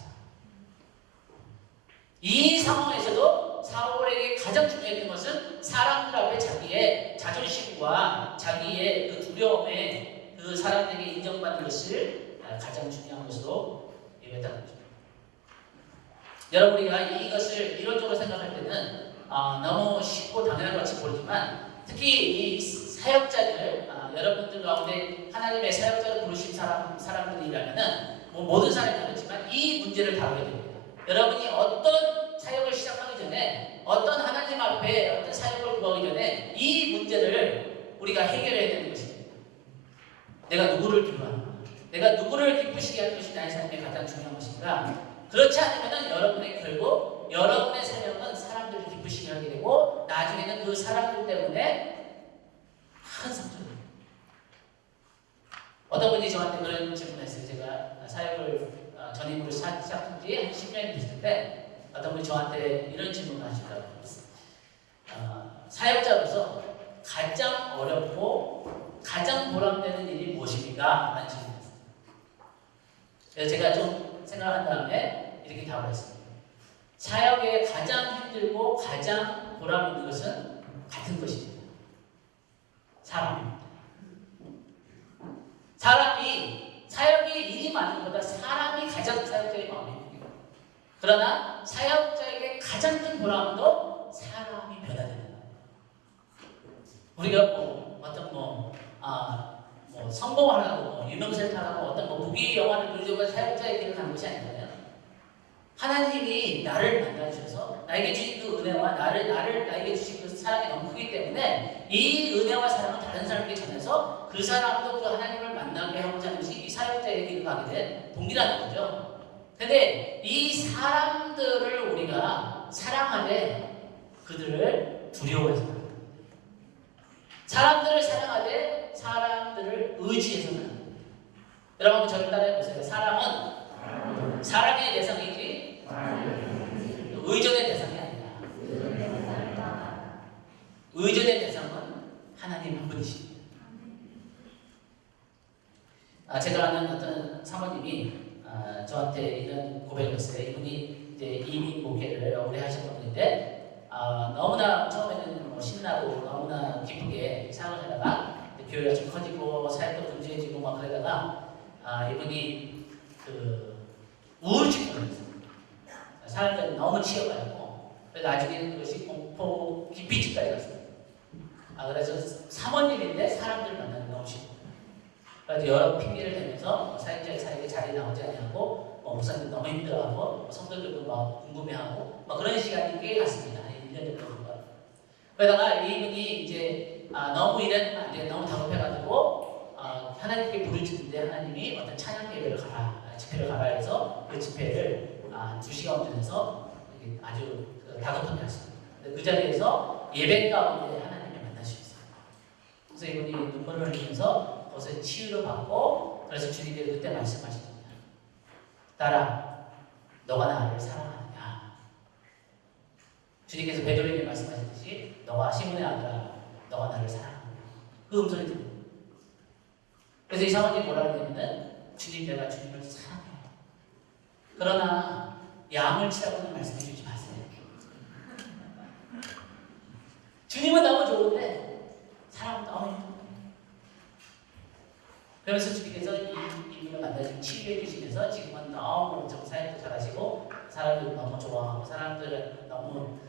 이 상황에서도 사울에게 가장 중요했던 것은 사람들 앞에 자기의 자존심과 자기의 그 두려움에 그 사람들에게 인정받는 것을 가장 중요한 것으로 여겼다는 거죠. 여러분 우리가 이것을 이론적으로 생각할 때는 너무 쉽고 당연한 것 같이 보이지만 특히 이 사역자들 여러분들 가운데 하나님의 사역자를 부르신 사람들이라면은 모든 사람이 그렇지만 이 문제를 다루게 됩니다. 여러분이 어떤 사역을 시작하기 전에 어떤 하나님 앞에 어떤 사역을 구하기 전에 이 문제를 우리가 해결해야 되는 것입니다. 내가 누구를 기뻐하는가? 내가 누구를 기쁘시게 하는 것이 나의 삶의 가장 중요한 것인가? 그렇지 않으면 여러분의 결국 여러분의 사역은 사람들을 기쁘시게 하게 되고 나중에는 그 사람들 때문에 큰 상처를 입니다. 어떤 분이 저한테 그런 질문을 했어요. 제가 사역을 전임으로 시작한 지 한 10년이 됐을 때 어떤 분이 저한테 이런 질문을 하시더라고요. 사역자로서 가장 어렵고 가장 보람되는 일이 무엇입니까? 라는 질문이었어요. 그래서 제가 좀 생각한 다음에 이렇게 답을 했습니다. 사역에 가장 힘들고 가장 보람 있는 것은 같은 것입니다. 사람입니다. 사람이 사역이 일이 많은 것보다 사람이 가장 사역자의 마음이 큽니다. 그러나 사역자에게 가장 큰 보람도 사람이 변화되는 거예요. 우리가 성공을 하고 유명세를 타고 어떤 부귀 영화를 누리려고 사역자에게 가는 것이 아니잖아요. 하나님이 나를 만나주셔서 나에게 주신 그 은혜와 나에게 주신 그 사랑이 너무 크기 때문에 이 은혜와 사랑을 다른 사람에게 전해서 그 사람도 그 하나님을 만나게 하고자 하는 것이 이 사역자의 길을 가게 된 동기라는 거죠. 근데 이 사람들을 우리가 사랑하되 그들을 두려워해서 사람들을 사랑하되 사람들을 의지해서는 여러분 저를 따라해보세요. 사람은 사랑의 대상이지 의존의 대상이 아니다. 의존의 대상은 하나님 한 분이십니다. 제가 아는 어떤 사모님이 저한테 이런 고백을 했어요. 이분이 이제 이민 목회를 오래 하셨던 분인데 너무나 처음에는 신나고 너무나 기쁘게 사역을 하다가 교회가 좀 커지고 사역도 분주해지고 막 그러다가 이분이 그 우울증을 걸렸어요. 사람들이 너무 치여가지고 나중에는 그것이 공포 기피증까지 갔어요. 그래서 사모님인데 사람들 만나는 너무 싫고 그래서 여러 핑계를 대면서 사역자의 사역에 자리 나오지 않냐고 목사님 너무 힘들어하고 성도들도 막 궁금해하고 그런 시간이 꽤 갔습니다. 한 1년 정도. 그러다가 이분이 이제 너무 이랬는데 안 돼. 너무 다급해가지고 하나님께 부르짖는데 하나님이 어떤 찬양 예배를 가라, 집회를 가라 해서 그 집회를 2시간 운전해서 아주 다급하게 하셨습니다. 그 자리에서 예배 가운데 하나님을 만나주셨어요. 그래서 이분이 눈물을 흘리면서 거기서 치유를 받고 그래서 주님께서 그때 말씀하십니다. 딸아, 너가 나를 사랑하느냐? 주님께서 베드로에게 말씀하셨듯이 너와 시몬의 아들아, 너가 나를 사랑하느냐? 그 음성이 들립니다. 그래서 이 사모님이 뭐라고 했냐면 주님, 내가 주님을 사랑해요. 그러나 양을 치라고는 말씀해 주지 마세요. 주님은 너무 좋은데 사람은 너무 힘들어요. 그래서 주님께서 이분을 만나서 치유해 주시면서 지금은 너무 정사역도 잘하시고 사람들 너무 좋아하고 사람들을 너무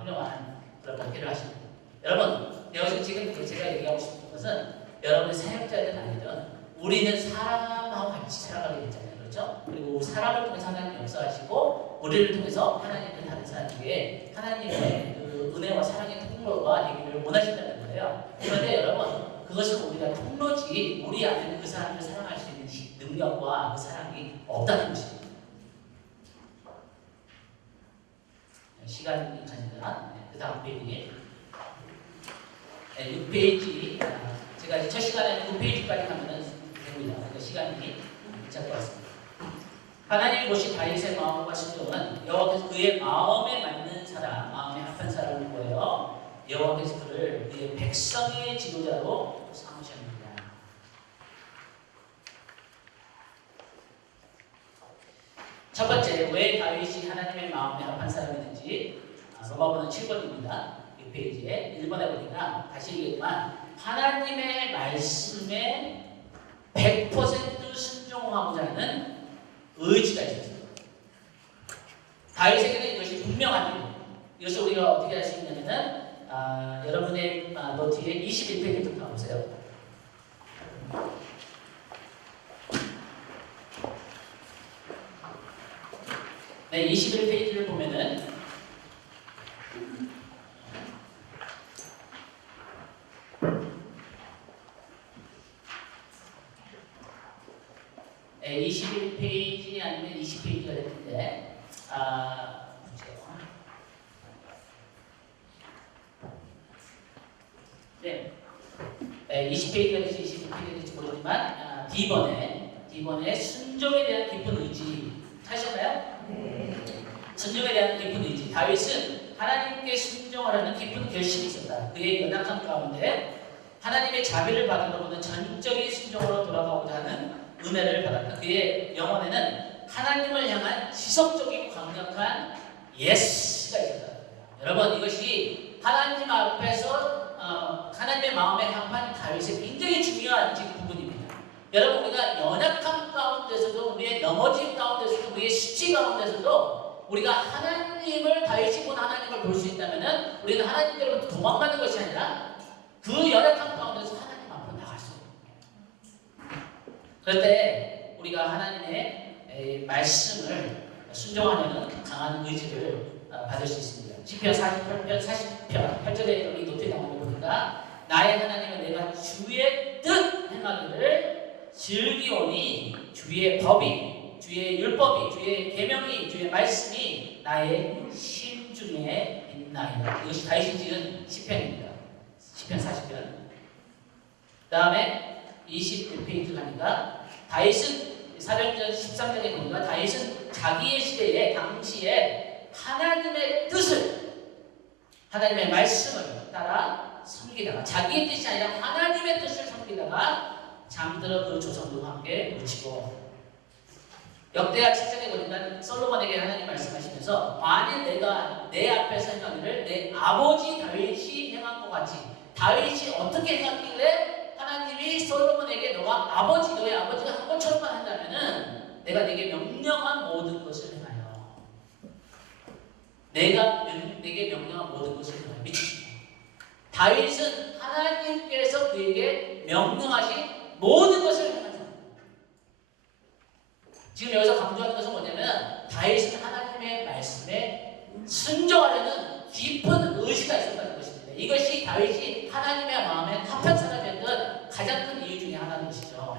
훌륭한 그런 목회를 하십니다. 여러분 여기서 지금 제가 얘기하고 싶은 것은 여러분의 사역자든 아니든 우리는 사람하고 같이 살아가게 되잖아요. 그렇죠? 그리고 사람을 통해서 하나님이 역사하시고 우리를 통해서 하나님을 다른 사람에게 하나님의 그 은혜와 사랑의 통로가 되기를 원하신다는 거예요. 그런데 여러분 그것은 우리가 통로지 우리 안에는 그 사람을 사랑할 수 있는 능력과 그 사랑이 없다는 것입니다. 시간이 가니까 그 다음 페이지 6페이지 제가 첫 시간에는 9페이지까지 가면 됩니다. 그러니까 시간이 잡고 왔습니다. 하나님이 보신 다윗의 마음과 심정은 여호와께서 그의 마음에 맞는 사람, 마음에 합한 사람을 보여 여호와께서 그를 그의 백성의 지도자로 삼으셨느니라. 첫 번째, 왜 다윗이 하나님의 마음에 합한 사람이었는지 로마서는 7번입니다. 6페이지에 1번에 보니까 다시 얘기했지만 하나님의 말씀에 100% 순종하고자 하는 의지가 있었어요. 다윗에게는 이것이 분명합니다. 이것을 우리가 어떻게 할 수 있냐면은 여러분의 노트에 21페이지 좀 가보세요. 네, 21페이지를 보면은 네, 21페이지 아니면 20페이지가 될 텐데 네, 20페이지가 될지 21페이지가 될지 모르지만 D번에 순종에 대한 깊은 의지 찾으셨나요? 네. 순종에 대한 깊은 의지. 다윗은 하나님께 순종하라는 깊은 결심이 있었다. 그의 연약한 가운데 하나님의 자비를 받으려고는 전적인 순종으로 돌아가고자 하는 은혜를 받았다. 그의 영혼에는 하나님을 향한 지속적인 강력한 예스가 있었다. 여러분 이것이 하나님 앞에서 하나님의 마음에 합한 다윗의 굉장히 중요한 부분입니다. 여러분 우리가 연약함 가운데서도 우리의 넘어짐 가운데서도 우리의 수치 가운데서도 우리가 하나님을 다윗이 본 하나님을 볼 수 있다면 우리는 하나님께로부터 도망가는 것이 아니라 그 연약함 가운데서 하나님 앞으로 나갈 수 있습니다. 그럴 때 우리가 하나님의 말씀을 순종하려는 강한 의지를 받을 수 있습니다. 시편 40편 8절에 여기 노트에 나오는 거 보니까 나의 하나님은 내가 주의 뜻 행하기를 즐기오니 주의 법이 주의 율법이 주의 계명이 주의 말씀이 나의 심중에 있나이다. 이것이 다윗이 지은 시편입니다. 시편 40편. 그 다음에 21페이지 가니까 다윗은 사도행전 13장에 보니까 다윗은 자기의 시대에 당시에 하나님의 뜻을 하나님의 말씀을 따라 섬기다가 자기의 뜻이 아니라 하나님의 뜻을 섬기다가 잠들어 그 조상들과 함께 묻히고 역대하 7장에 보니까 솔로몬에게 하나님 말씀하시면서 만일 내가 내 앞에서 행하기를 내 아버지 다윗이 행한 것 같이 다윗이 어떻게 행했길래 하나님이 솔로몬에게 너가 너의 아버지가 한 것처럼만 한다면은 내가 네게 명령한 모든 것을 행하여 내가 네게 명령한 모든 것을 행하여 미치시오. 다윗은 하나님께서 그에게 명령하신 모든 것을 행하죠. 지금 여기서 강조하는 것은 뭐냐면 다윗은 하나님의 말씀에 순종하려는 깊은 의지가 있었다는 것입니다. 이것이 다윗이 하나님의 마음에 합한 사람이었던 가장 큰 이유 중에 하나인 것이죠.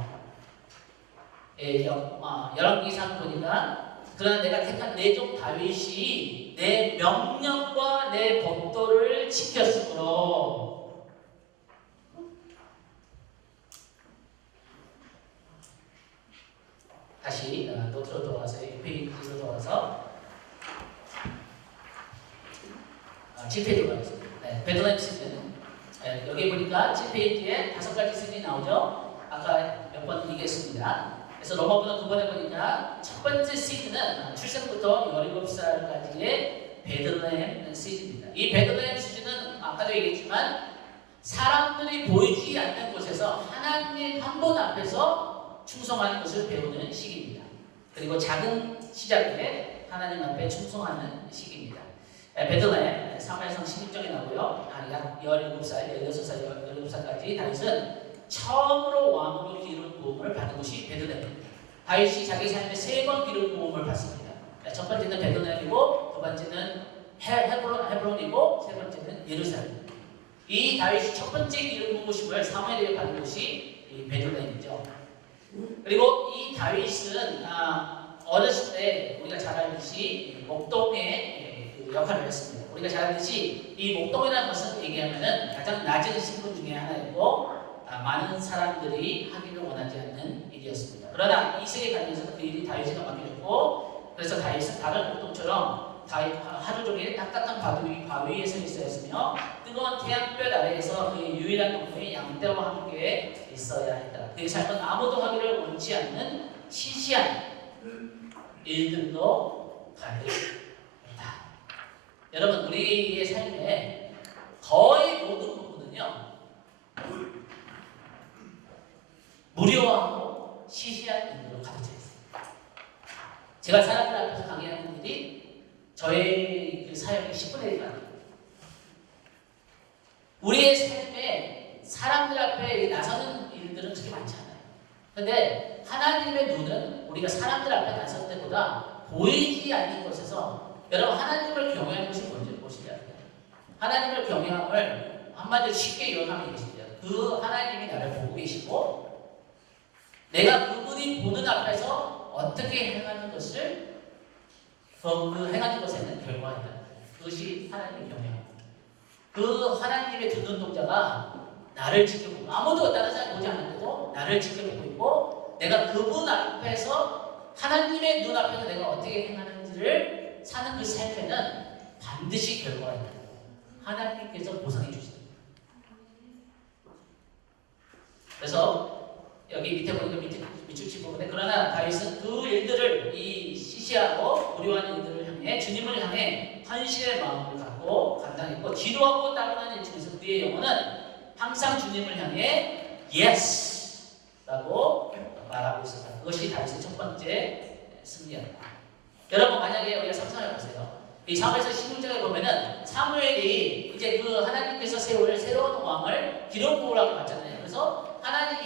열왕기상 보니까 그러나 내가 택한 내 종 다윗이 내 명령과 내 법도를 지켰으므로 다시 노트로 돌아와서 6페이지로 돌아와서 7페이지로 가겠습니다. 네, 베드레헴 시즌. 여기 보니까 7페이지에 5가지 시즌이 나오죠. 아까 몇 번 얘기했습니다. 그래서 로마서는 9번에 보니까 첫 번째 시즌은 출생부터 17살까지의 베들레헴 시즌입니다. 이 베들레헴 시즌은 아까도 얘기했지만 사람들이 보이지 않는 곳에서 하나님 한 분 앞에서 충성하는 것을 배우는 시기입니다. 그리고 작은 시작에 하나님 앞에 충성하는 시기입니다. 베들레헴 사무엘상 16장에 나오고요. 약 17살, 16살, 17살까지 다윗은 처음으로 왕으로 기름 부음을 받은 곳이 베들레헴입니다. 다윗이 자기 삶에 3번 기름 부음을 받습니다. 첫 번째는 베들레헴이고, 두 번째는 헤브론이고, 세 번째는 예루살렘. 이 다윗이 첫 번째 기름 부으심을 사무엘에게 받은 곳이 이 베들레헴이죠. 그리고 이 다윗은 어렸을 때 우리가 잘 알듯이 목동의 역할을 했습니다. 우리가 잘 알듯이 이 목동이라는 것은 얘기하면은 가장 낮은 신분 중에 하나이고 많은 사람들이 하기를 원하지 않는 일이었습니다. 그러나 이 세계 가면서 그 일이 다윗에게 맡겨졌고, 그래서 다윗은 다른 목동처럼 하루 종일 딱딱한 바위 위에 서 있어야 했으며 뜨거운 태양볕 아래에서 그의 유일한 동물이 양떼와 함께 있어야 했다. 그의 삶은 아무도 하기를 원치 않는 시시한 일들로 가득했다. 여러분, 우리의 삶에 거의 모든 부분은요 무료하고 시시한 일들로 가득 차 있습니다. 제가 사람들 앞에서 강의하는 일이 저의 그 사역의 10분의 1만 우리의 삶에 사람들 앞에 나서는 일들은 그렇게 많지 않아요. 그런데 하나님의 눈은 우리가 사람들 앞에 나설 때보다 보이지 않는 곳에서, 여러분 하나님을 경외하는 것이 뭔지 보시죠. 하나님을 경외함을 한마디로 쉽게 요약하면 이것입니다. 그 하나님이 나를 보고 계시고 내가 그분이 보는 앞에서 어떻게 행하는 것을 그 행하는 것에는 결과가 있다. 그것이 하나님의 경외함. 그 하나님의 두 눈동자가 나를 지켜보고, 아무도 다른 사람 보지 않는데도 나를 지켜보고 있고, 내가 그분 앞에서 하나님의 눈 앞에서 내가 어떻게 행하는지를 사는 그 삶에는 반드시 결과가 있다. 하나님께서 보상해 주십니다. 그래서 여기 밑에 보니까 밑줄 부분에, 그러나 다윗은 그 일들을, 이 시시하고 무료한 일들을 향해 주님을 향해 헌신의 마음을 갖고 감당했고, 지루하고 따분한 일 중에서 그의 영혼은 항상 주님을 향해 yes 라고 말하고 있었다. 그것이 다윗의 첫 번째 승리였다. 여러분, 만약에 우리가 상상해 보세요. 이 사무엘서 16장에 보면은 사무엘이 이제 그 하나님께서 세울 새로운 왕을 기름 부으라고 했잖아요. 그래서 하나님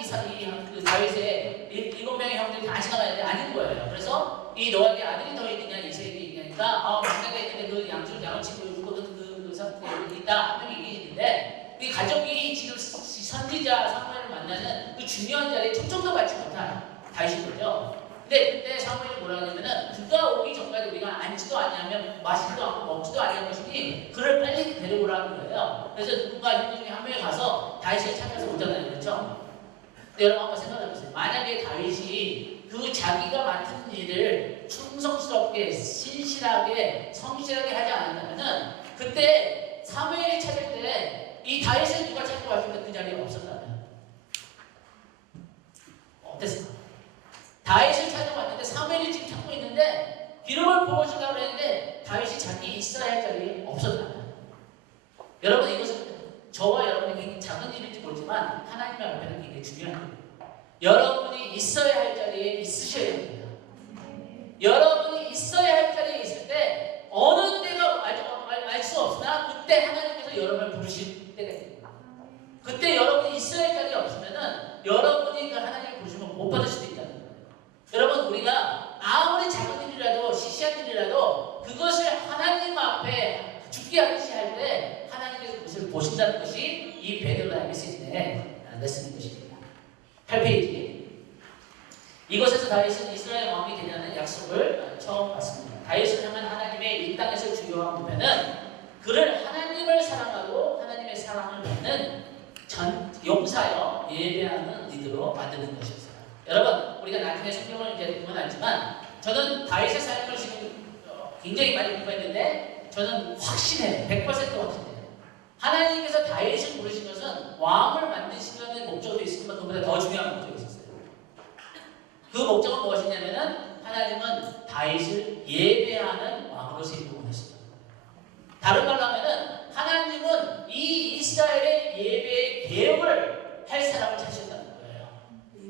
그 다윗의 7명의 형들이 다 지나가야 돼. 아닌 거예요. 그래서 이 너에게 아들이 더 있느냐 이세에게 있냐니까 만약에 있는데 그 양을 치고 그 상태에 있다 한 명이 얘기했는데, 이 가족이 지금 선지자 사무엘을 만나는 그 중요한 자리에 초청도 받지 못한 다윗인 거죠. 근데 그때 사무엘이 뭐라 하냐면은 그가 오기 전까지 우리가 앉지도 아니하면 마시지도 않고 먹지도 아니할 것이니 그를 빨리 데려오라는 거예요. 그래서 누군가 형들 중에 한 명이 가서 다윗을 찾아서 오잖아요. 그렇죠? 근데 여러분 한번 생각해 보세요. 만약에 다윗이 그 자기가 맡은 일을 충성스럽게 신실하게 성실하게 하지 않았다면은, 그때 사무엘이 찾을 때 이 다윗을 누가 찾고 왔는데 그 자리에 없었다면 어땠을까? 다윗을 찾아 왔는데 사무엘이 지금 찾고 있는데 기름을 부어주려고 했는데 다윗이 자기 있어야 할 자리에 없었다면, 여러분 이것은 저와 여러분에게 작은 일일지 모르지만 하나님 앞에는 굉장히 중요한 일입니다. 여러분이 있어야 할 자리에 있으셔야 됩니다. 여러분이 있어야 할 자리에 있을 때 어느 때가 알 수 없으나 그때 하나님께서 여러분을 부르실 때가 있습니다. 그때 여러분이 있어야 할 자리에 없으면은 여러분이 그 하나님을 부르시면 못 받을 수도 있다는 거예요. 여러분, 우리가 아무리 작은 일이라도 시시한 일이라도 그것을 하나님 앞에 죽게 하듯이 할 때 하나님께서 그것을 보신다는 것이 이 베들레헴 시즌의 레슨인 것입니다. 8페이지. 이곳에서 다윗은 이스라엘 왕이 되냐는 약속을 처음 받습니다. 다윗을 향한 하나님의 이 땅에서 주요한 목표는 그를 하나님을 사랑하고 하나님의 사랑을 받는 용사여 예배하는 리더로 만드는 것이었어요. 여러분, 우리가 나중에 성경을 이제 보면 알지만 저는 다윗의 삶을 지금 굉장히 많이 공부했는데 저는 확신해요. 100% 확신해요. 하나님께서 다윗을 부르신 것은 왕을 만드시려는 목적도 있었지만 그보다 더 중요한 목적이 있었어요. 그 목적은 무엇이냐면은 하나님은 다윗을 예배하는 왕으로 세우고 원하신다. 다른 말로 하면은 하나님은 이 이스라엘의 예배의 개혁을 할 사람을 찾으셨다는 거예요.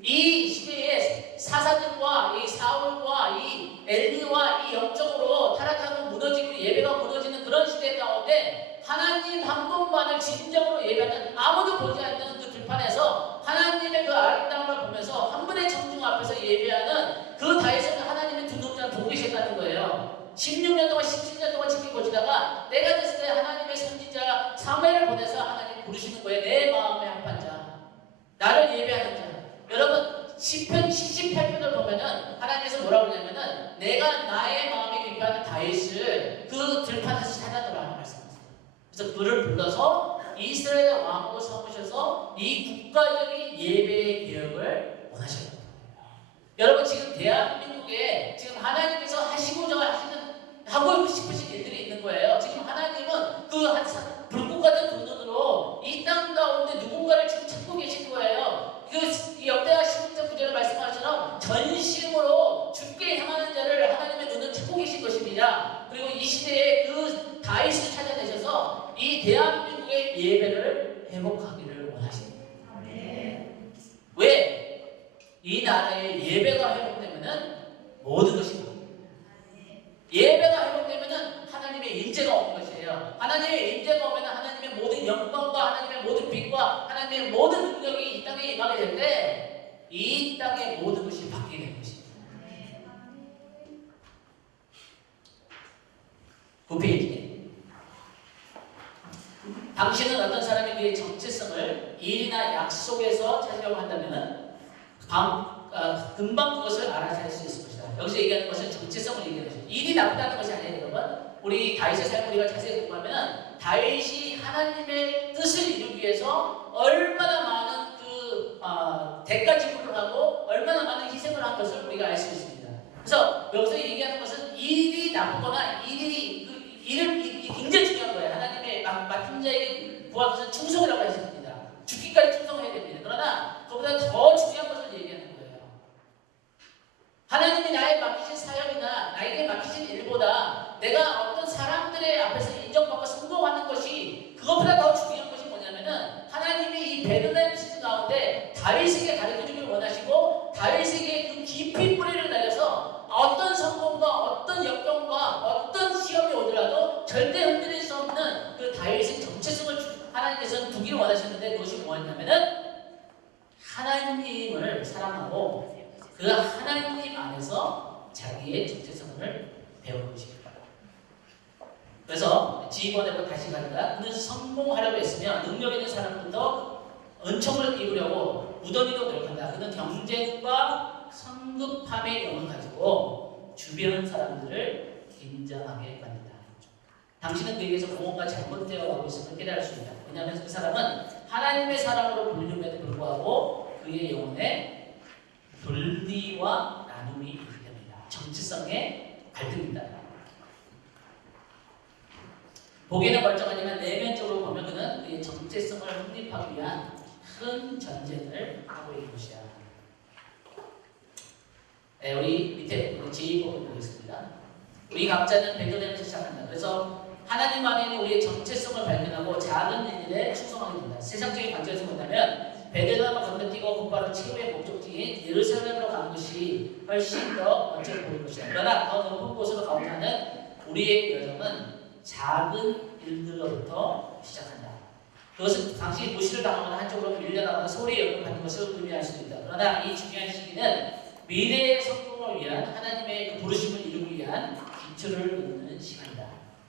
이 시대에 사사들과 이 사울과 이 엘리와 이 영적으로 타락하고 무너지고 예배가 무너지는 그런 시대 가운데 하나님 한 분만을 진정으로 예배하는 아무도 보지 않는 그 들판에서 하나님의 그 아름다움을 보면서 한 분의 청중 앞에서 예배하는 그 다윗은 하나님의 두 눈을 보고 계셨다는 거예요. 16년 동안 17년 동안 지키고 오시다가 때가 됐을 때 하나님의 선지자 사무엘을 보내서 하나님 부르시는 거예요. 내 마음의 합한 자, 나를 예배하는 자. 여러분 시편 78편을 보면은 하나님께서 뭐라고 그러냐면은 내가 나의 마음에 기뻐하는 다윗을 그 들판에서 찾아노라는 말씀이세요. 그래서 그를 불러서 이스라엘의 왕으로 삼으셔서 이 국가적인 예배의 개혁을 원하셨다. 여러분 지금 대한민국에 지금 하나님께서 하시고자 하고 싶으신 일들이 있는 거예요. 지금 하나님은 그 불꽃 같은 두 눈으로 이 땅 가운데 누군가를 지금 찾고 계신 거예요. 그 역대하 16장 9절에 말씀한 것처럼 전심으로 죽게 향하는 자를 하나님의 눈을 찾고 계신 것입니다. 그리고 이 시대에 그 다윗을 찾아내셔서 이 대한민국의 예배를 회복하기를 원하십니다. 왜? 이 나라의 예배가 회복되면은 모든 것이 보입니다. 예배가 회복되면은 하나님의 임재가 오는 것이에요. 하나님의 임재가 오면 하나님의 모든 영광과 하나님의 모든 빛과 하나님의 모든 능력이 이 땅에 임하게 될 때 이 땅의 모든 것이 바뀌게 되는 것입니다. 9페이지. 당신은 어떤 사람이 그의 정체성을 일이나 약속에서 찾으려고 한다면 금방 그것을 알아챌 수 있을 것이다. 여기서 얘기하는 것은 정체성을 얘기하는 것입니다. 일이 나쁘다는 것이 아니에요, 여러분. 우리 다윗의 삶을 우리가 자세히 공부하면 다윗이 하나님의 뜻을 이루기 위해서 얼마나 많은 대가 지불을 하고 얼마나 많은 희생을 한 것을 우리가 알 수 있습니다. 그래서 여기서 얘기하는 것은 일이 나쁘거나 일이 굉장히 중요한 거예요. 하나님의 맡은 자에게 구할 것은 충성이라고 하셨습니다. 죽기까지 충성해야 됩니다. 그러나 그보다 더 중요한 것을 얘기하는 거예요. 하나님이 나에게 맡기신 사역이나 나에게 맡기신 일보다 내가 어떤 사람들의 앞에서 인정받고 성공하는 것이 그것보다 더 중요한 것이 뭐냐면은 하나님이 이 베들레헴 시대 가운데 다윗에게 가르쳐주길 원하시고 다윗에게 그 깊이 뿌리를 내려서 어떤 성공과 어떤 역경과 어떤 시험이 오더라도 절대 흔들릴 수 없는 그 다윗의 정체성을 하나님께서는 두기를 원하셨는데 그것이 뭐였냐면은 하나님을 사랑하고 그 하나님 안에서 자기의 정체성을 배우는 것입니다. 그래서 지휘관에게 다시 가니까 그는 성공하려고 했으며 능력 있는 사람부터 은총을 입으려고 무더기도 노력한다. 그는 경쟁과 성급함의 영을 가지고 주변 사람들을 긴장하게 만든다. 당신은 그에게서 무언가 잘못되어 가고 있음을 깨달을 수 있다. 왜냐하면 그 사람은 하나님의 사람으로 불림에도 불구하고 그의 영혼에 분리와 나눔이 있기 때문이다. 정체성의 갈등이다. 보기에는 멀쩡하지만 내면적으로 보면 그는 그의 정체성을 확립하기 위한 큰 전쟁을 하고 있는 것이야. 네, 우리 밑에 제2복을 보겠습니다. 우리 각자는 베들레헴에서 시작한다. 그래서 하나님 안에 있는 우리의 정체성을 발견하고 작은 일에 충성하게 된다. 세상적인 관점에서 본다면 베들레헴을 건너뛰고 곧바로 최후의 목적지인 예루살렘으로 가는 것이 훨씬 더 멋져 보이는 것이다. 그러나 더 높은 곳으로 가고자 하는 우리의 여정은 작은 일들로부터 시작한다. 그것은 당시 무시를 당하거나 한쪽으로 밀려나가는 소리의 영향을 받는 것을 의미할 수도 있다. 그러나 이 중요한 시기는 미래의 성공을 위한 하나님의 그 부르심을 이루기 위한 기초를 놓는 시간이다.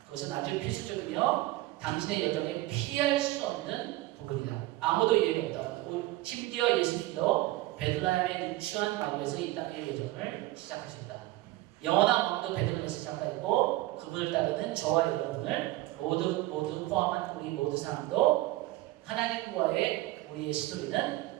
그것은 아주 필수적이며 당신의 여정에 피할 수 없는 부분이다. 아무도 예외 없다. 심지어 예수님도 베들레헴의 누추한 마을에서 이 땅의 여정을 시작하셨다. 영원한 왕도 베들레헴에서 시작하였고 그분을 따르는 저와 여러분을 모두 포함한 우리 모두 사람도 하나님과의 우리의 스토리는